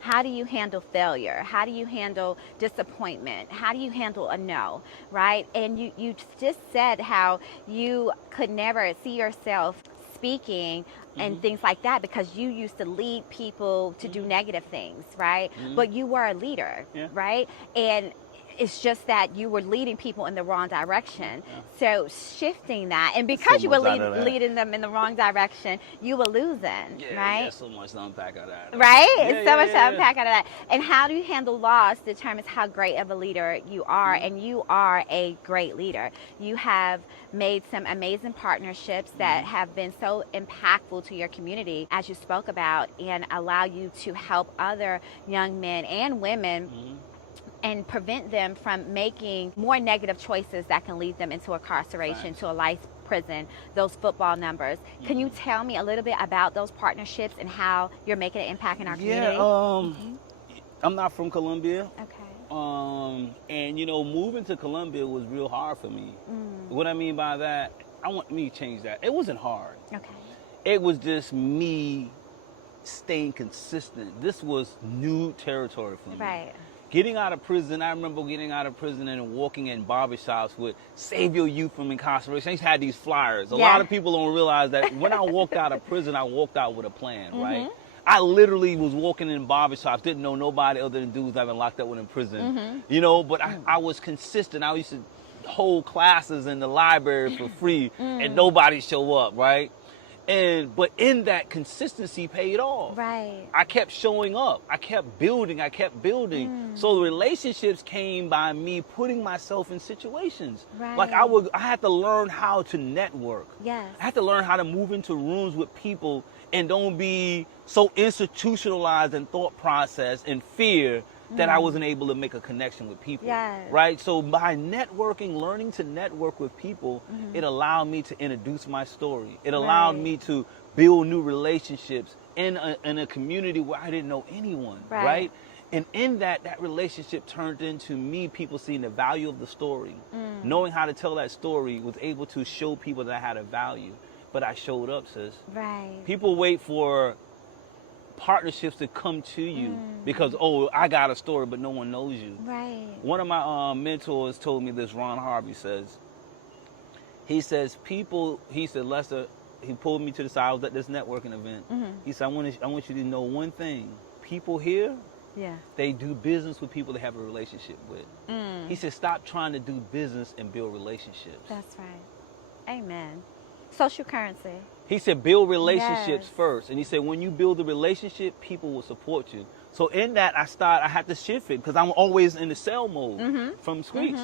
How do you handle failure? How do you handle disappointment? How do you handle a no, right? And you just said how you could never see yourself speaking and things like that because you used to lead people to do negative things, right? But you were a leader, right? And it's just that you were leading people in the wrong direction. So shifting that, and because you were leading them in the wrong direction, you were losing, right? Yeah, so much to unpack out of that. Right? It's so much to unpack out of that. And how do you handle loss determines how great of a leader you are, and you are a great leader. You have made some amazing partnerships that have been so impactful to your community, as you spoke about, and allow you to help other young men and women and prevent them from making more negative choices that can lead them into incarceration, to a life prison, those football numbers. Can you tell me a little bit about those partnerships and how you're making an impact in our community? I'm not from Colombia. Okay. And you know, moving to Colombia was real hard for me. What I mean by that, I want me to change that. It wasn't hard. Okay. It was just me staying consistent. This was new territory for me. Right. Getting out of prison, I remember getting out of prison and walking in barbershops with Save Your Youth from Incarceration. I used to have these flyers. A lot of people don't realize that when I walked out of prison, I walked out with a plan, right? I literally was walking in barbershops, didn't know nobody other than dudes I've been locked up with in prison, you know, but I was consistent. I used to hold classes in the library for free and nobody show up, right? But in that, consistency paid off. Right. I kept showing up. I kept building. So the relationships came by me putting myself in situations. Right. Like I had to learn how to network. Yes. I had to learn how to move into rooms with people and don't be so institutionalized in thought process and fear that I wasn't able to make a connection with people. Yes. Right? So by networking, learning to network with people, it allowed me to introduce my story. It allowed me to build new relationships in a community where I didn't know anyone. Right? And in that relationship turned into me, people seeing the value of the story. Knowing how to tell that story, was able to show people that I had a value. But I showed up, sis. Right. People wait for partnerships to come to you because, oh, I got a story, but no one knows you. Right. One of my mentors told me this, Ron Harvey says, he says, Lester, he pulled me to the side, I was at this networking event. He said, I want you to know one thing. People here, they do business with people they have a relationship with. He said, stop trying to do business and build relationships. That's right. Amen. Social currency. He said, build relationships first. And he said, when you build a relationship, people will support you. So in that, I had to shift it because I'm always in the sell mode from streets.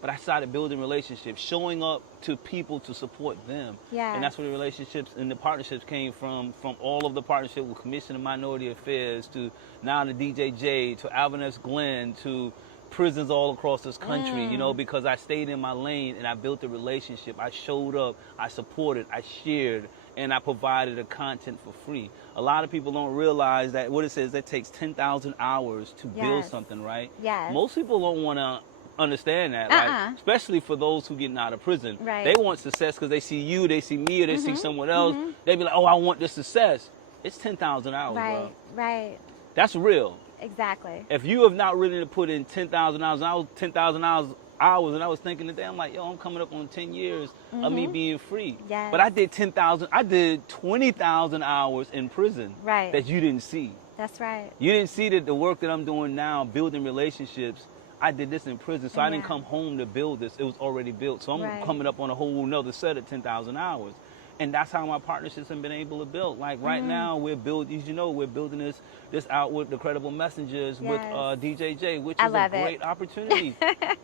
But I started building relationships, showing up to people to support them. And that's where the relationships and the partnerships came from all of the partnership with Commission of Minority Affairs to now the DJJ, to Alvin S. Glenn, to prisons all across this country, you know, because I stayed in my lane and I built a relationship. I showed up, I supported, I shared, and I provided the content for free. A lot of people don't realize that what it says, that takes 10,000 hours to build something, right? Most people don't want to understand that, like, especially for those who getting out of prison. They want success because they see you, they see me, or they see someone else. They be like, oh, I want this success. It's 10,000 hours, bro. Right. That's real. Exactly. If you have not really put in 10,000 hours, and I was 10,000 hours, and I was thinking today, I'm like, yo, I'm coming up on 10 years of me being free. But I did 20,000 hours in prison that you didn't see. That's right. You didn't see that the work that I'm doing now, building relationships, I did this in prison, so I didn't come home to build this. It was already built. So I'm coming up on a whole nother set of 10,000 hours. And that's how my partnerships have been able to build. Like right now, we're building this out with the Credible Messengers with DJJ, which is a great opportunity.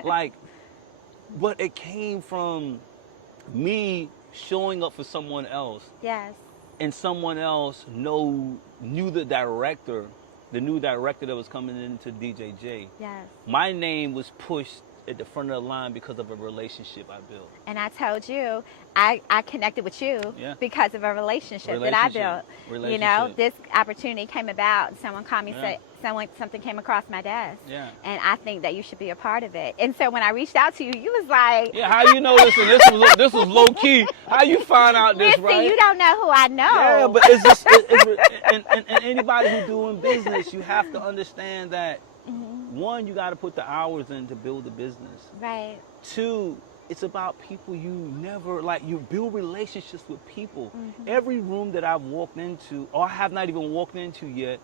But it came from me showing up for someone else. And someone else knew the director, the new director that was coming into DJJ. My name was pushed at the front of the line because of a relationship I built. And I told you, I connected with you because of a relationship that I built. You know, this opportunity came about. Someone called me, said something came across my desk. And I think that you should be a part of it. And so when I reached out to you, you was like, how you know this? And this was low key. How you find out this, listen, you don't know who I know. Yeah, but it's just, and anybody who's doing business, you have to understand that one, you got to put the hours in to build a business. Two, it's about people you never, you build relationships with people. Every room that I've walked into, or I have not even walked into yet,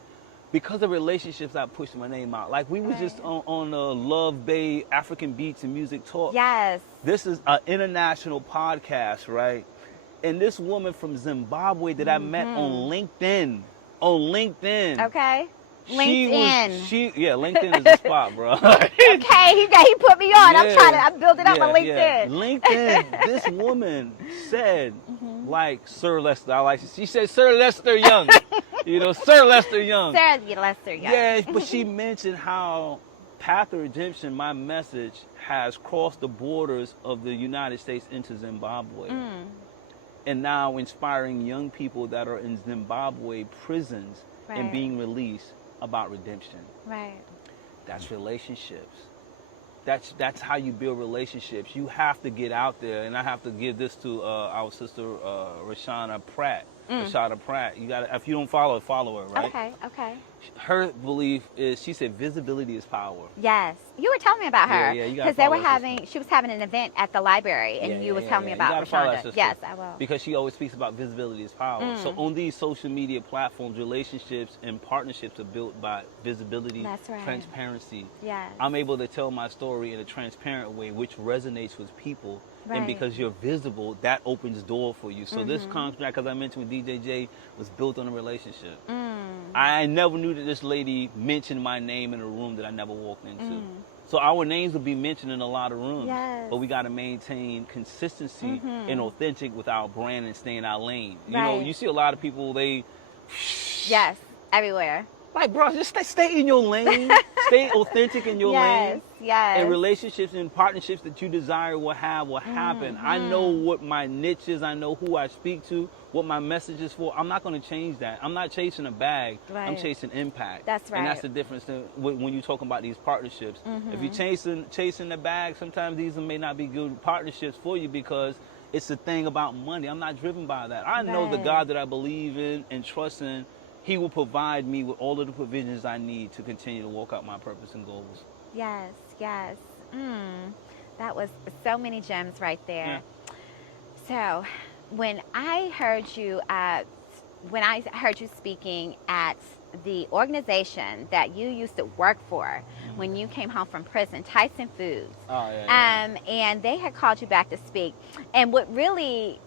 because of relationships, I pushed my name out. Like, we was just on the Love Bay African Beats and Music Talk. Yes. This is an international podcast, right? And this woman from Zimbabwe that I met on LinkedIn. Okay. LinkedIn. Yeah, LinkedIn is the spot, bro. Okay, he put me on. I'm building up my LinkedIn. Yeah. LinkedIn, this woman said, like, Sir Lester. She said, Sir Lester Young. Sir Lester Young. Sir Lester Young. Yeah, but she mentioned how Path of Redemption, my message, has crossed the borders of the United States into Zimbabwe. And now inspiring young people that are in Zimbabwe prisons and being released about redemption. Right. That's relationships. That's how you build relationships. You have to get out there, and I have to give this to our sister Rashada Pratt. Rashada Pratt. You got, if you don't follow her, right? Okay. Her belief is, she said, visibility is power. Yes, you were telling me about her because they were she was having an event at the library, and you was telling me about Rashada. Yes, I will. Because she always speaks about visibility is power. So on these social media platforms, relationships and partnerships are built by visibility, transparency. Yes. I'm able to tell my story in a transparent way, which resonates with people. And because you're visible, that opens door for you. So this contract, as I mentioned with DJJ, was built on a relationship. I never knew that this lady mentioned my name in a room that I never walked into. So our names will be mentioned in a lot of rooms. But we got to maintain consistency and authentic with our brand and stay in our lane. You know, you see a lot of people, they... Yes, everywhere. Like, bro, just stay in your lane. Stay authentic in your lane. Yes. And relationships and partnerships that you desire will happen. I know what my niche is. I know who I speak to, what my message is for. I'm not going to change that. I'm not chasing a bag. I'm chasing impact. That's right. And that's the difference when you're talking about these partnerships. If you're chasing the bag, sometimes these may not be good partnerships for you because it's a thing about money. I'm not driven by that. I know the God that I believe in and trust in. He will provide me with all of the provisions I need to continue to walk out my purpose and goals. Yes. That was so many gems right there. So when I heard you speaking at the organization that you used to work for when you came home from prison, Tyson Foods, and they had called you back to speak, and what really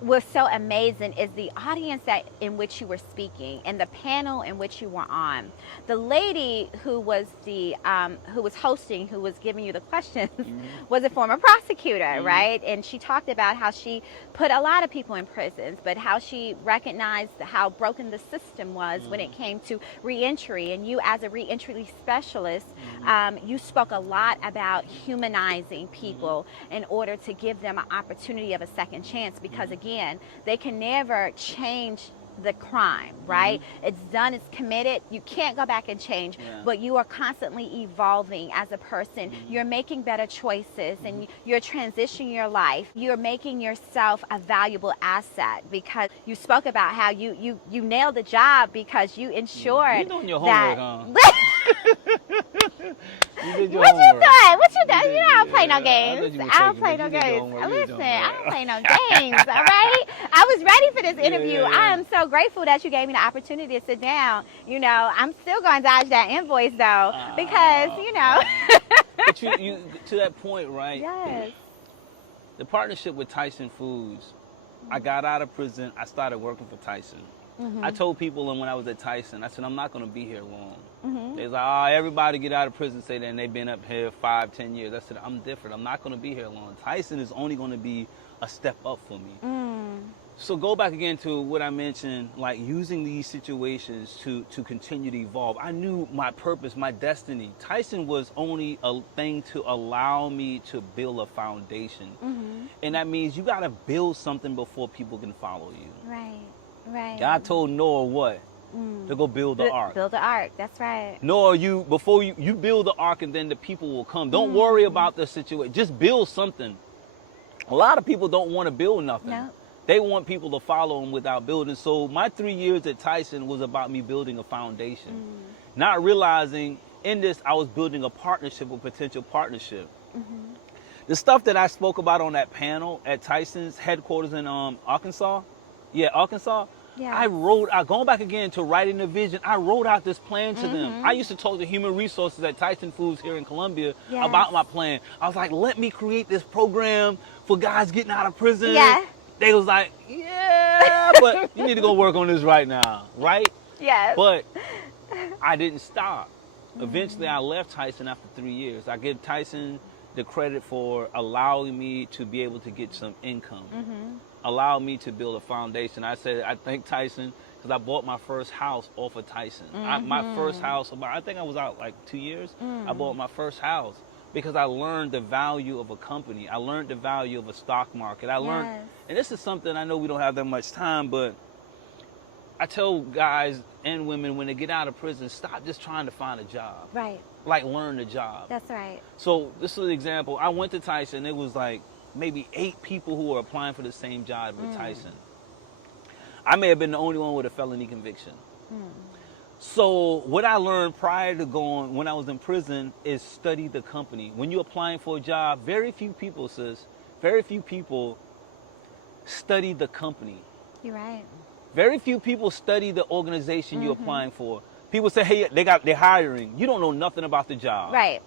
was so amazing is the audience in which you were speaking and the panel in which you were on. The lady who was hosting, who was giving you the questions, was a former prosecutor, right? And she talked about how she put a lot of people in prisons, but how she recognized how broken the system was when it came to reentry. And you, as a reentry specialist, you spoke a lot about humanizing people in order to give them an opportunity of a second chance, because again, they can never change the crime, right? It's done, it's committed. You can't go back and change, but you are constantly evolving as a person. You're making better choices and you're transitioning your life. You're making yourself a valuable asset, because you spoke about how you nailed the job because you ensured You're doing your that. homework, You did your What you homework. doing? What you doing? You know, I don't play no I thought games. you were I don't taking play it. no You did your games. homework. You did Listen, your I homework. don't play no games, all right? I was ready for this interview. Yeah. I am so grateful that you gave me the opportunity to sit down. You know, I'm still going to dodge that invoice, though, because, you know. But you to that point, right? Yes. The partnership with Tyson Foods, I got out of prison, I started working for Tyson. I told people when I was at Tyson, I said, I'm not going to be here long. They was like, everybody get out of prison say that, and they've been up here 5-10 years. I said, I'm different. I'm not going to be here long. Tyson is only going to be a step up for me. So go back again to what I mentioned, like using these situations to continue to evolve. I knew my purpose, my destiny. Tyson was only a thing to allow me to build a foundation. And that means you got to build something before people can follow you. Right. God told Noah what? To go build the ark. Build the ark, that's right. Noah, before you build the ark, and then the people will come. Don't worry about the situation. Just build something. A lot of people don't want to build nothing. No. They want people to follow them without building. So my 3 years at Tyson was about me building a foundation. Not realizing in this, I was building a partnership, a potential partnership. The stuff that I spoke about on that panel at Tyson's headquarters in Arkansas. Yeah, Arkansas. going back again to writing the vision, I wrote out this plan to them. I used to talk to human resources at Tyson Foods here in Columbia about my plan. I was like, let me create this program for guys getting out of prison. Yeah. They was like, yeah, but you need to go work on this right now, right? Yes. But I didn't stop. Eventually, I left Tyson after 3 years. I give Tyson the credit for allowing me to be able to get some income, allowed me to build a foundation. I said, I thank Tyson because I bought my first house off of Tyson. My first house, I think I was out like 2 years. I bought my first house because I learned the value of a company. I learned the value of a stock market. I learned, and this is something I know we don't have that much time, but I tell guys and women when they get out of prison, stop just trying to find a job. Right. Like learn the job. That's right. So this is an example. I went to Tyson. It was like maybe 8 people who were applying for the same job with Tyson. I may have been the only one with a felony conviction. So what I learned prior to going, when I was in prison, is study the company. When you're applying for a job, very few people study the company. You're right. Very few people study the organization you're applying for. People say, hey, they're hiring. You don't know nothing about the job. Right.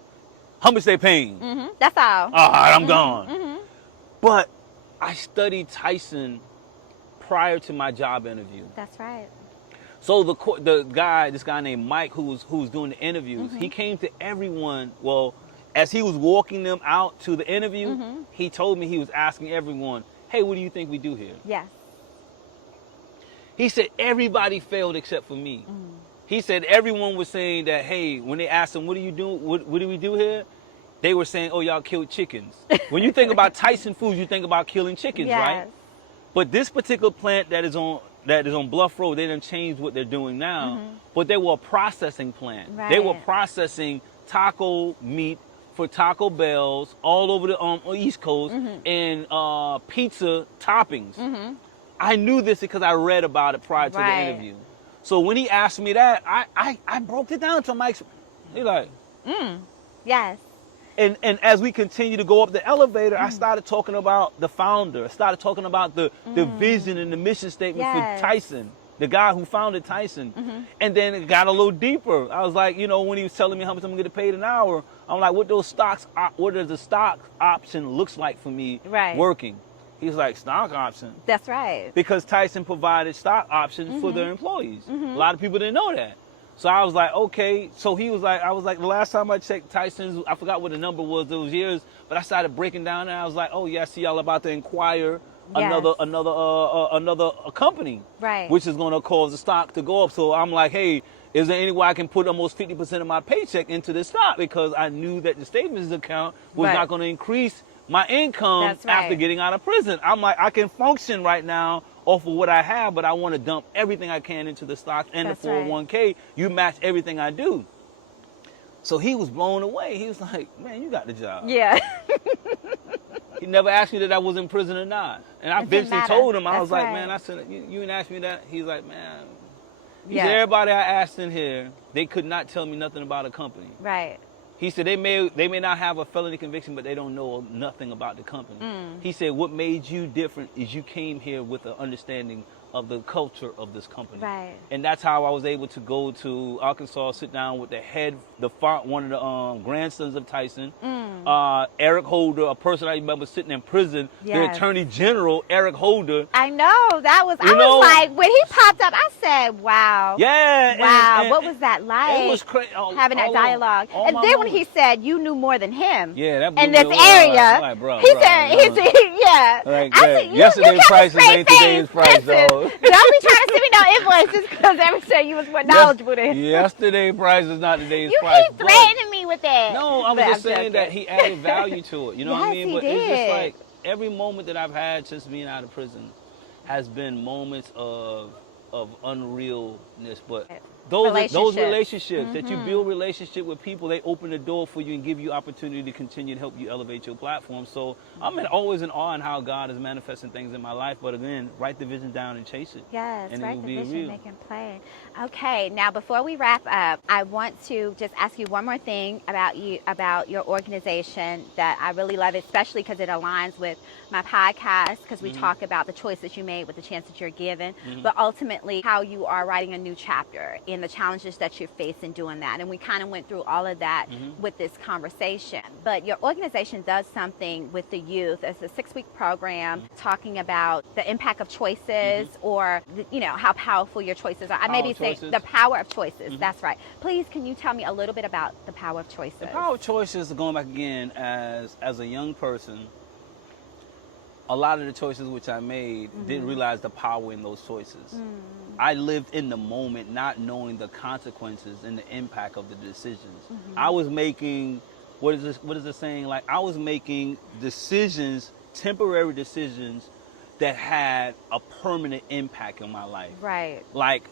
How much they paying? That's all. All right, I'm gone. But I studied Tyson prior to my job interview. That's right. So this guy named Mike, who was doing the interviews, he came to everyone. Well, as he was walking them out to the interview, he told me he was asking everyone, hey, what do you think we do here? Yes. He said everybody failed except for me. He said everyone was saying that, hey, when they asked him, what do you do? What do we do here? They were saying, oh, y'all killed chickens. When you think about Tyson Foods, you think about killing chickens, right? But this particular plant that is on Bluff Road, they done changed what they're doing now. But they were a processing plant. Right. They were processing taco meat for Taco Bells all over the East Coast and pizza toppings. I knew this because I read about it prior to the interview. So when he asked me that, I broke it down to Mike's. He's like, Yes. And as we continue to go up the elevator, I started talking about the founder. I started talking about the vision and the mission statement for Tyson, the guy who founded Tyson. And then it got a little deeper. I was like, when he was telling me how much I'm gonna get paid an hour, I'm like, what does the stock option looks like for me working? He's like, stock option? That's right. Because Tyson provided stock options for their employees. A lot of people didn't know that. So I was like, okay. So he was like, I was like, the last time I checked Tyson's, I forgot what the number was those years, but I started breaking down and I was like, oh yeah, I see y'all about to acquire another company. Right. Which is going to cause the stock to go up. So I'm like, hey, is there any way I can put almost 50% of my paycheck into this stock? Because I knew that the savings account was not going to increase my income after getting out of prison. I'm like, I can function right now off of what I have, but I want to dump everything I can into the stocks and the 401k. You match everything I do. So he was blown away. He was like, man, you got the job. Yeah. He never asked me that I was in prison or not. And I eventually told him, I was like, man, I said, you didn't ask me that? He's like, man. He said, everybody I asked in here, they could not tell me nothing about a company. Right. He said they may not have a felony conviction, but they don't know nothing about the company. He said what made you different is you came here with an understanding of the culture of this company. Right. And that's how I was able to go to Arkansas, sit down with one of the grandsons of Tyson, Eric Holder, a person I remember sitting in prison, the Attorney General, Eric Holder. I know, that was, I was like, when he popped up, I said, wow. Yeah. Wow, and what was that like? It was crazy. Having that dialogue. And then when he said you knew more than him in this area, like, bro, he said, yeah. Like, I said, yesterday's prices ain't today's price, though. Don't be trying to send me no invoices because every time you was more knowledgeable than him. Yesterday's price is not today's price. You keep threatening me with that. No, I'm just saying that he added value to it. You know what I mean? He But did. it's just like every moment that I've had since being out of prison has been moments of unrealness. But those relationships that you build relationship with people, they open the door for you and give you opportunity to continue to help you elevate your platform. So I'm always in awe in how God is manifesting things in my life. But again, write the vision down and chase it. Yes, and write it will the be vision, real. make it plain. Okay, now before we wrap up, I want to just ask you one more thing about your organization that I really love, especially because it aligns with my podcast, because we talk about the choices you made with the chance that you're given, but ultimately how you are writing a new chapter and the challenges that you face in doing that. And we kind of went through all of that with this conversation. But your organization does something with the youth. It's a 6-week program talking about the impact of choices, or how powerful your choices are. I may be saying the power of choices. That's right. Please, can you tell me a little bit about the power of choices? The power of choices, going back again, as a young person, a lot of the choices which I made didn't realize the power in those choices. I lived in the moment not knowing the consequences and the impact of the decisions. I was making, what is this saying? Like, I was making decisions, temporary decisions, that had a permanent impact on my life. Right. Like,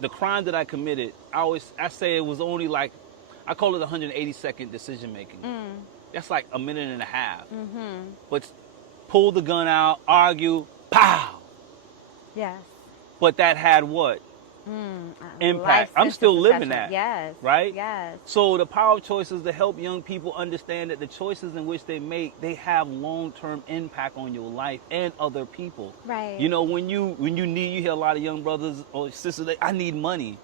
the crime that I committed, I say it was only like, I call it 180-second decision making. That's like a minute and a half. But pull the gun out, argue, pow. Yes. But that had what? Impact. I'm still living that. Yes. Right? Yes. So the power of choice is to help young people understand that the choices in which they make, they have long-term impact on your life and other people. Right. When you hear a lot of young brothers or sisters, I need money,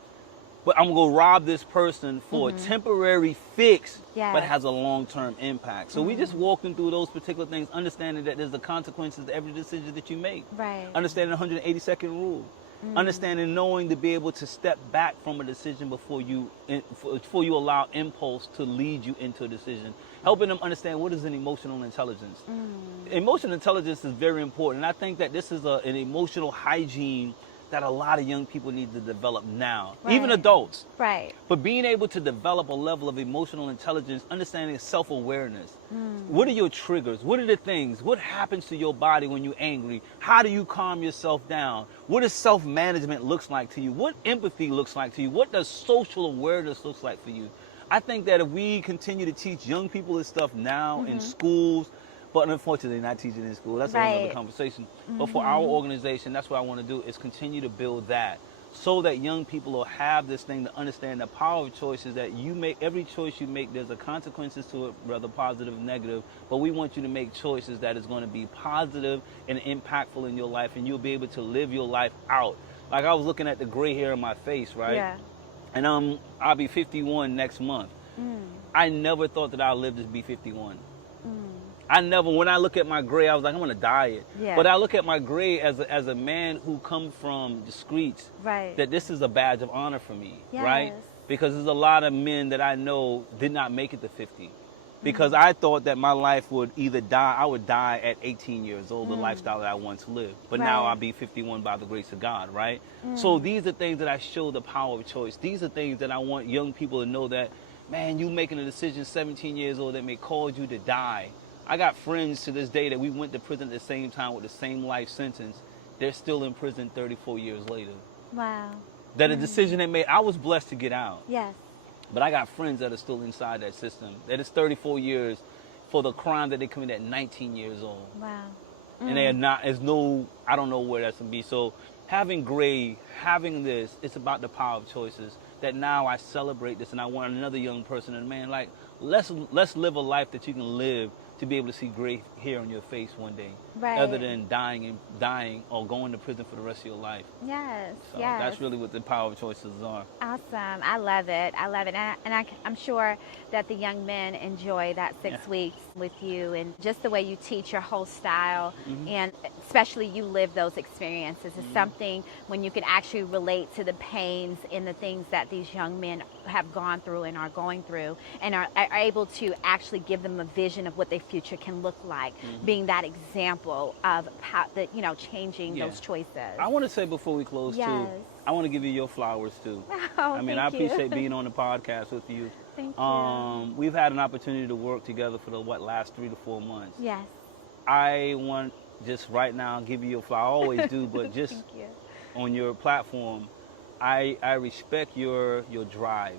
but I'm going to rob this person for a temporary fix, but has a long-term impact. So we just walking through those particular things, understanding that there's the consequences to every decision that you make. Right. Understanding the 180-second rule. Understanding, knowing to be able to step back from a decision before you allow impulse to lead you into a decision. Helping them understand what is an emotional intelligence. Emotional intelligence is very important. And I think that this is an emotional hygiene that a lot of young people need to develop now, even adults. Right. But being able to develop a level of emotional intelligence, understanding self-awareness. What are your triggers? What are the things? What happens to your body when you're angry? How do you calm yourself down? What does self-management looks like to you? What empathy looks like to you? What does social awareness looks like for you? I think that if we continue to teach young people this stuff now in schools, but unfortunately not teaching in school, that's another conversation. But for our organization, that's what I want to do, is continue to build that, so that young people will have this thing to understand the power of choices that you make. Every choice you make, there's a consequences to it, whether positive or negative, but we want you to make choices that is going to be positive and impactful in your life, and you'll be able to live your life out. Like, I was looking at the gray hair in my face, right? Yeah. And I'll be 51 next month. I never thought that I'd live to be 51. When I look at my gray, I was like, I'm going to dye it. Yeah. But I look at my gray as a man who come from the streets, that this is a badge of honor for me, right? Because there's a lot of men that I know did not make it to 50. Because I thought that my life would I would die at 18 years old, the lifestyle that I once lived. But now I'll be 51 by the grace of God, right? So these are things that I show the power of choice. These are things that I want young people to know that, man, you making a decision 17 years old that may cause you to die. I got friends to this day that we went to prison at the same time with the same life sentence. They're still in prison 34 years later. Wow. That a decision they made, I was blessed to get out. Yes. But I got friends that are still inside that system. That is 34 years for the crime that they committed at 19 years old. Wow. And they are not, I don't know where that's going to be. So having gray, having this, it's about the power of choices. That now I celebrate this, and I want another young person, and man, like, let's live a life that you can live to be able to see gray hair on your face one day, other than dying or going to prison for the rest of your life. Yes, so that's really what the power of choices are. Awesome. I love it. And I'm sure that the young men enjoy that 6 weeks with you, and just the way you teach, your whole style, and especially you live those experiences is something when you can actually relate to the pains and the things that these young men have gone through and are going through, and are able to actually give them a vision of what their future can look like, being that example of how changing those choices. I want to say before we close too, I want to give you your flowers too. Oh, I mean, I appreciate being on the podcast with you. Thank you. We've had an opportunity to work together for the last 3 to 4 months. Yes. I want just right now give you your flower. I always do, but just on your platform, I respect your drive.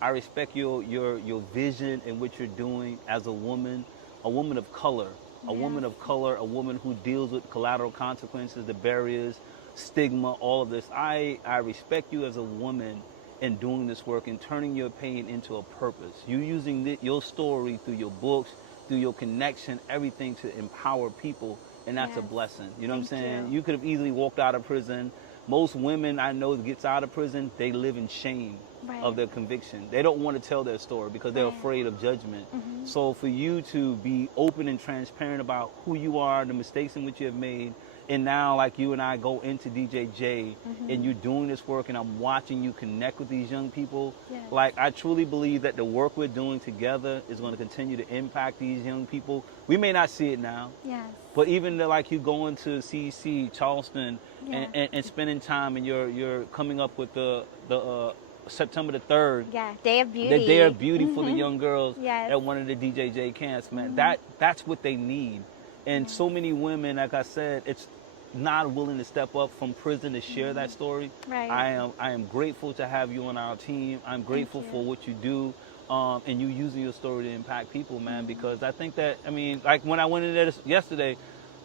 I respect your vision and what you're doing as a woman of color, a woman of color, a woman who deals with collateral consequences, the barriers, stigma, all of this. I respect you as a woman in doing this work and turning your pain into a purpose. You using your story through your books, through your connection, everything to empower people, and that's a blessing. You know what I'm saying? You could have easily walked out of prison. Most women I know that gets out of prison, they live in shame of their conviction. They don't want to tell their story because they're afraid of judgment. So for you to be open and transparent about who you are, the mistakes in which you have made, and now like you and I go into DJJ and you're doing this work and I'm watching you connect with these young people, like I truly believe that the work we're doing together is going to continue to impact these young people. We may not see it now, but even like you going to CC, Charleston, and spending time, and you're coming up with the September the 3rd, Day of Beauty, the Day of Beauty for the young girls at one of the DJJ camps, man. That's what they need. And so many women, like I said, it's not willing to step up from prison to share that story. I am grateful to have you on our team. I'm grateful for what you do, and you using your story to impact people, man. Because I think that, I mean, like when I went in there yesterday,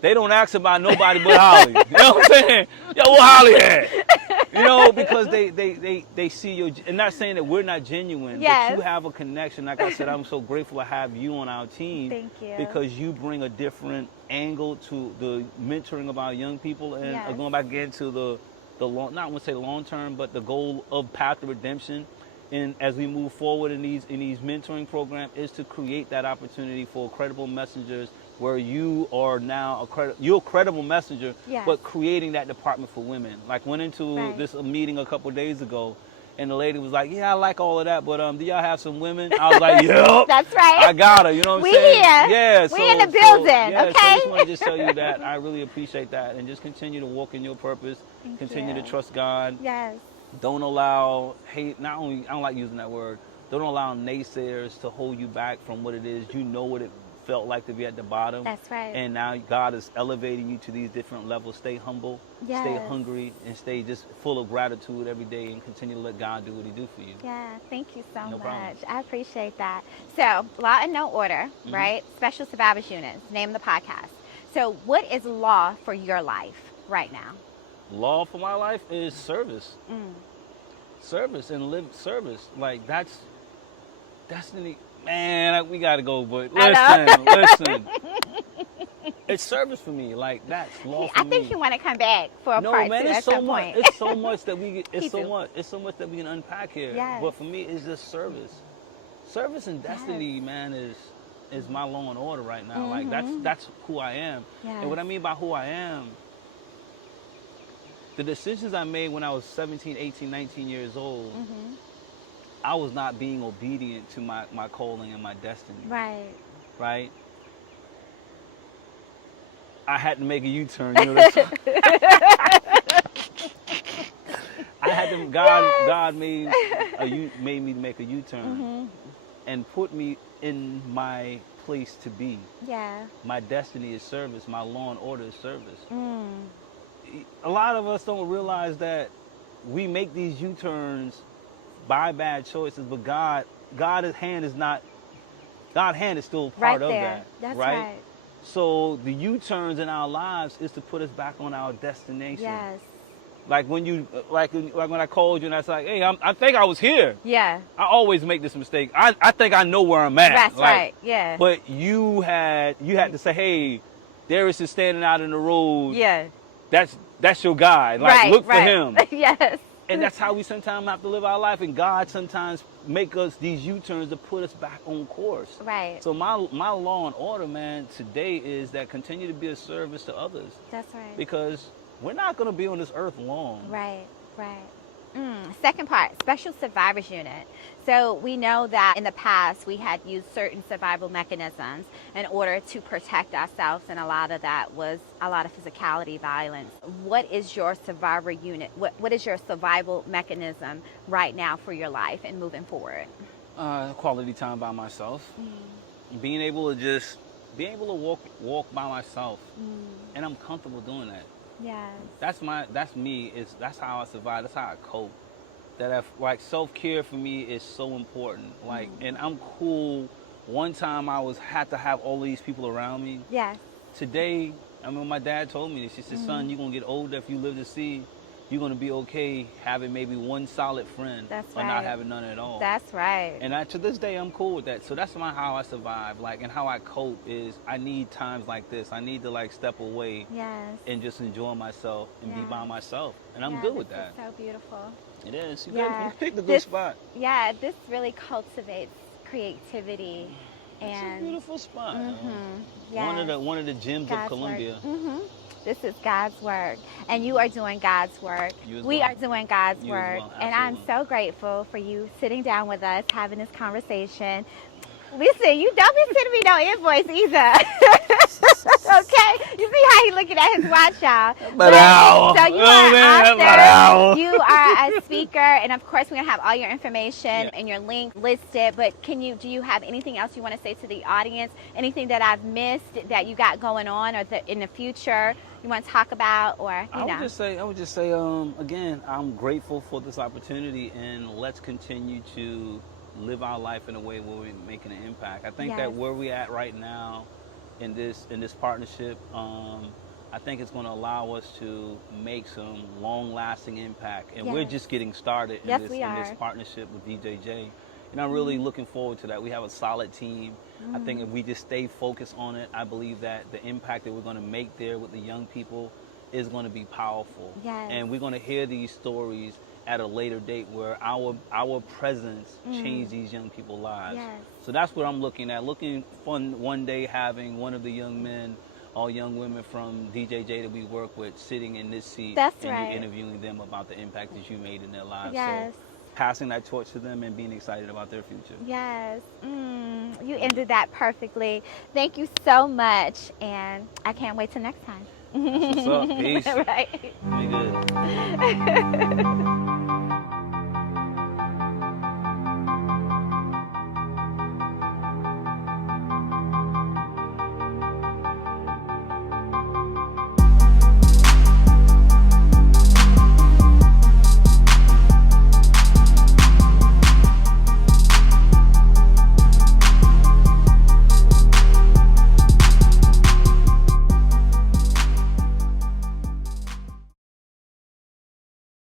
they don't ask about nobody but Holly. You know what I'm saying? Yo, where Holly at? You know, because they see your, and not saying that we're not genuine, but you have a connection. Like I said, I'm so grateful to have you on our team. Thank you. Because you bring a different angle to the mentoring of our young people, and going back again to the long, not want to say long term, but the goal of Path to Redemption. And as we move forward in these mentoring programs, is to create that opportunity for credible messengers, where you are now you're a credible messenger, but creating that department for women. Like went into this meeting a couple of days ago, and the lady was like, "Yeah, I like all of that, but do y'all have some women?" I was like, "Yep, that's right. I got her." You know what I'm saying? Here. We in the building. Okay. So I just want to just tell you that I really appreciate that, and just continue to walk in your purpose. Continue to trust God. Don't allow hate. Not only, I don't like using that word. Don't allow naysayers to hold you back from what it is. You know what it felt like to be at the bottom. That's right. And now God is elevating you to these different levels. Stay humble, stay hungry, and stay just full of gratitude every day, and continue to let God do what he do for you. Thank you so much. Problem. I appreciate that. So, Law and No Order, right? Special Survivors Units, name of the podcast. So what is law for your life right now? Law for my life is service. Service, and live service. Like that's destiny. Man, we gotta go, but listen. It's service for me. Like that's law for me. I think you want to come back for a part two at some point. It's so much that we it's so much that we can unpack here. But for me, it's just service. Service and destiny, man, is my law and order right now. Like that's who I am. And what I mean by who I am, the decisions I made when I was 17, 18, 19 years old, I was not being obedient to my calling and my destiny. Right? I had to make a U-turn. You know that's I had to. God made me make a U-turn and put me in my place to be. My destiny is service. My law and order is service. A lot of us don't realize that we make these U-turns by bad choices, but God's hand is still part of that. That's right. So the U-turns in our lives is to put us back on our destination. Like when you, like when I called you and I was like, "Hey, I think I was here." I always make this mistake. I think I know where I'm at. That's right. But you had to say, "Hey, Darius is standing out in the road. That's your guy. Like look for him." And that's how we sometimes have to live our life. And God sometimes make us these U-turns to put us back on course. So my law and order, man, today is that continue to be a service to others. That's right. Because we're not going to be on this earth long. Second part, Special Survivors Unit. So we know that in the past we had used certain survival mechanisms in order to protect ourselves, and a lot of that was a lot of physicality, violence. What is your survivor unit? What is your survival mechanism right now for your life and moving forward? Quality time by myself. Being able to walk by myself. And I'm comfortable doing that. Yes. That's me. That's how I survive. That's how I cope. Like self-care for me is so important. Like, and I'm cool. One time had to have all these people around me. Yes. Today, I mean, my dad told me this. He said, son, you're going to get older. If you live to see, you're going to be okay having maybe one solid friend. That's or right. not having none at all. That's right. And to this day, I'm cool with that. So that's how I survive. Like, and how I cope is I need times like this. I need to like step away. Yes. And just enjoy myself and be by myself. And I'm Yeah, good with this that. is so beautiful. It is. Yeah. You picked a good spot. Yeah, this really cultivates creativity. It's a beautiful spot. Yes. One of the gems of Columbia. This is God's work, and you are doing God's work. We are doing God's work, and I'm so grateful for you sitting down with us, having this conversation. Listen, you don't be sending me no invoice either. Okay? You see how he looking at his watch, y'all. So you are an author, you are a speaker, and of course we're going to have all your information and your link listed, but do you have anything else you want to say to the audience? Anything that I've missed that you got going on or in the future you want to talk about, or I would just say again, I'm grateful for this opportunity, and let's continue to live our life in a way where we're making an impact. I think that where we're at right now in this partnership, I think it's going to allow us to make some long-lasting impact, and we're just getting started in this partnership with DJJ. And I'm really looking forward to that. We have a solid team. I think if we just stay focused on it, I believe that the impact that we're going to make there with the young people is going to be powerful. And we're going to hear these stories at a later date where our presence changed these young people's lives. So that's what I'm looking at. Looking for one day having one of the young men or young women from DJJ that we work with sitting in this seat and you're interviewing them about the impact that you made in their lives. So passing that torch to them and being excited about their future. You ended that perfectly. Thank you so much, and I can't wait till next time. That's what's up. Peace. Right. Be good.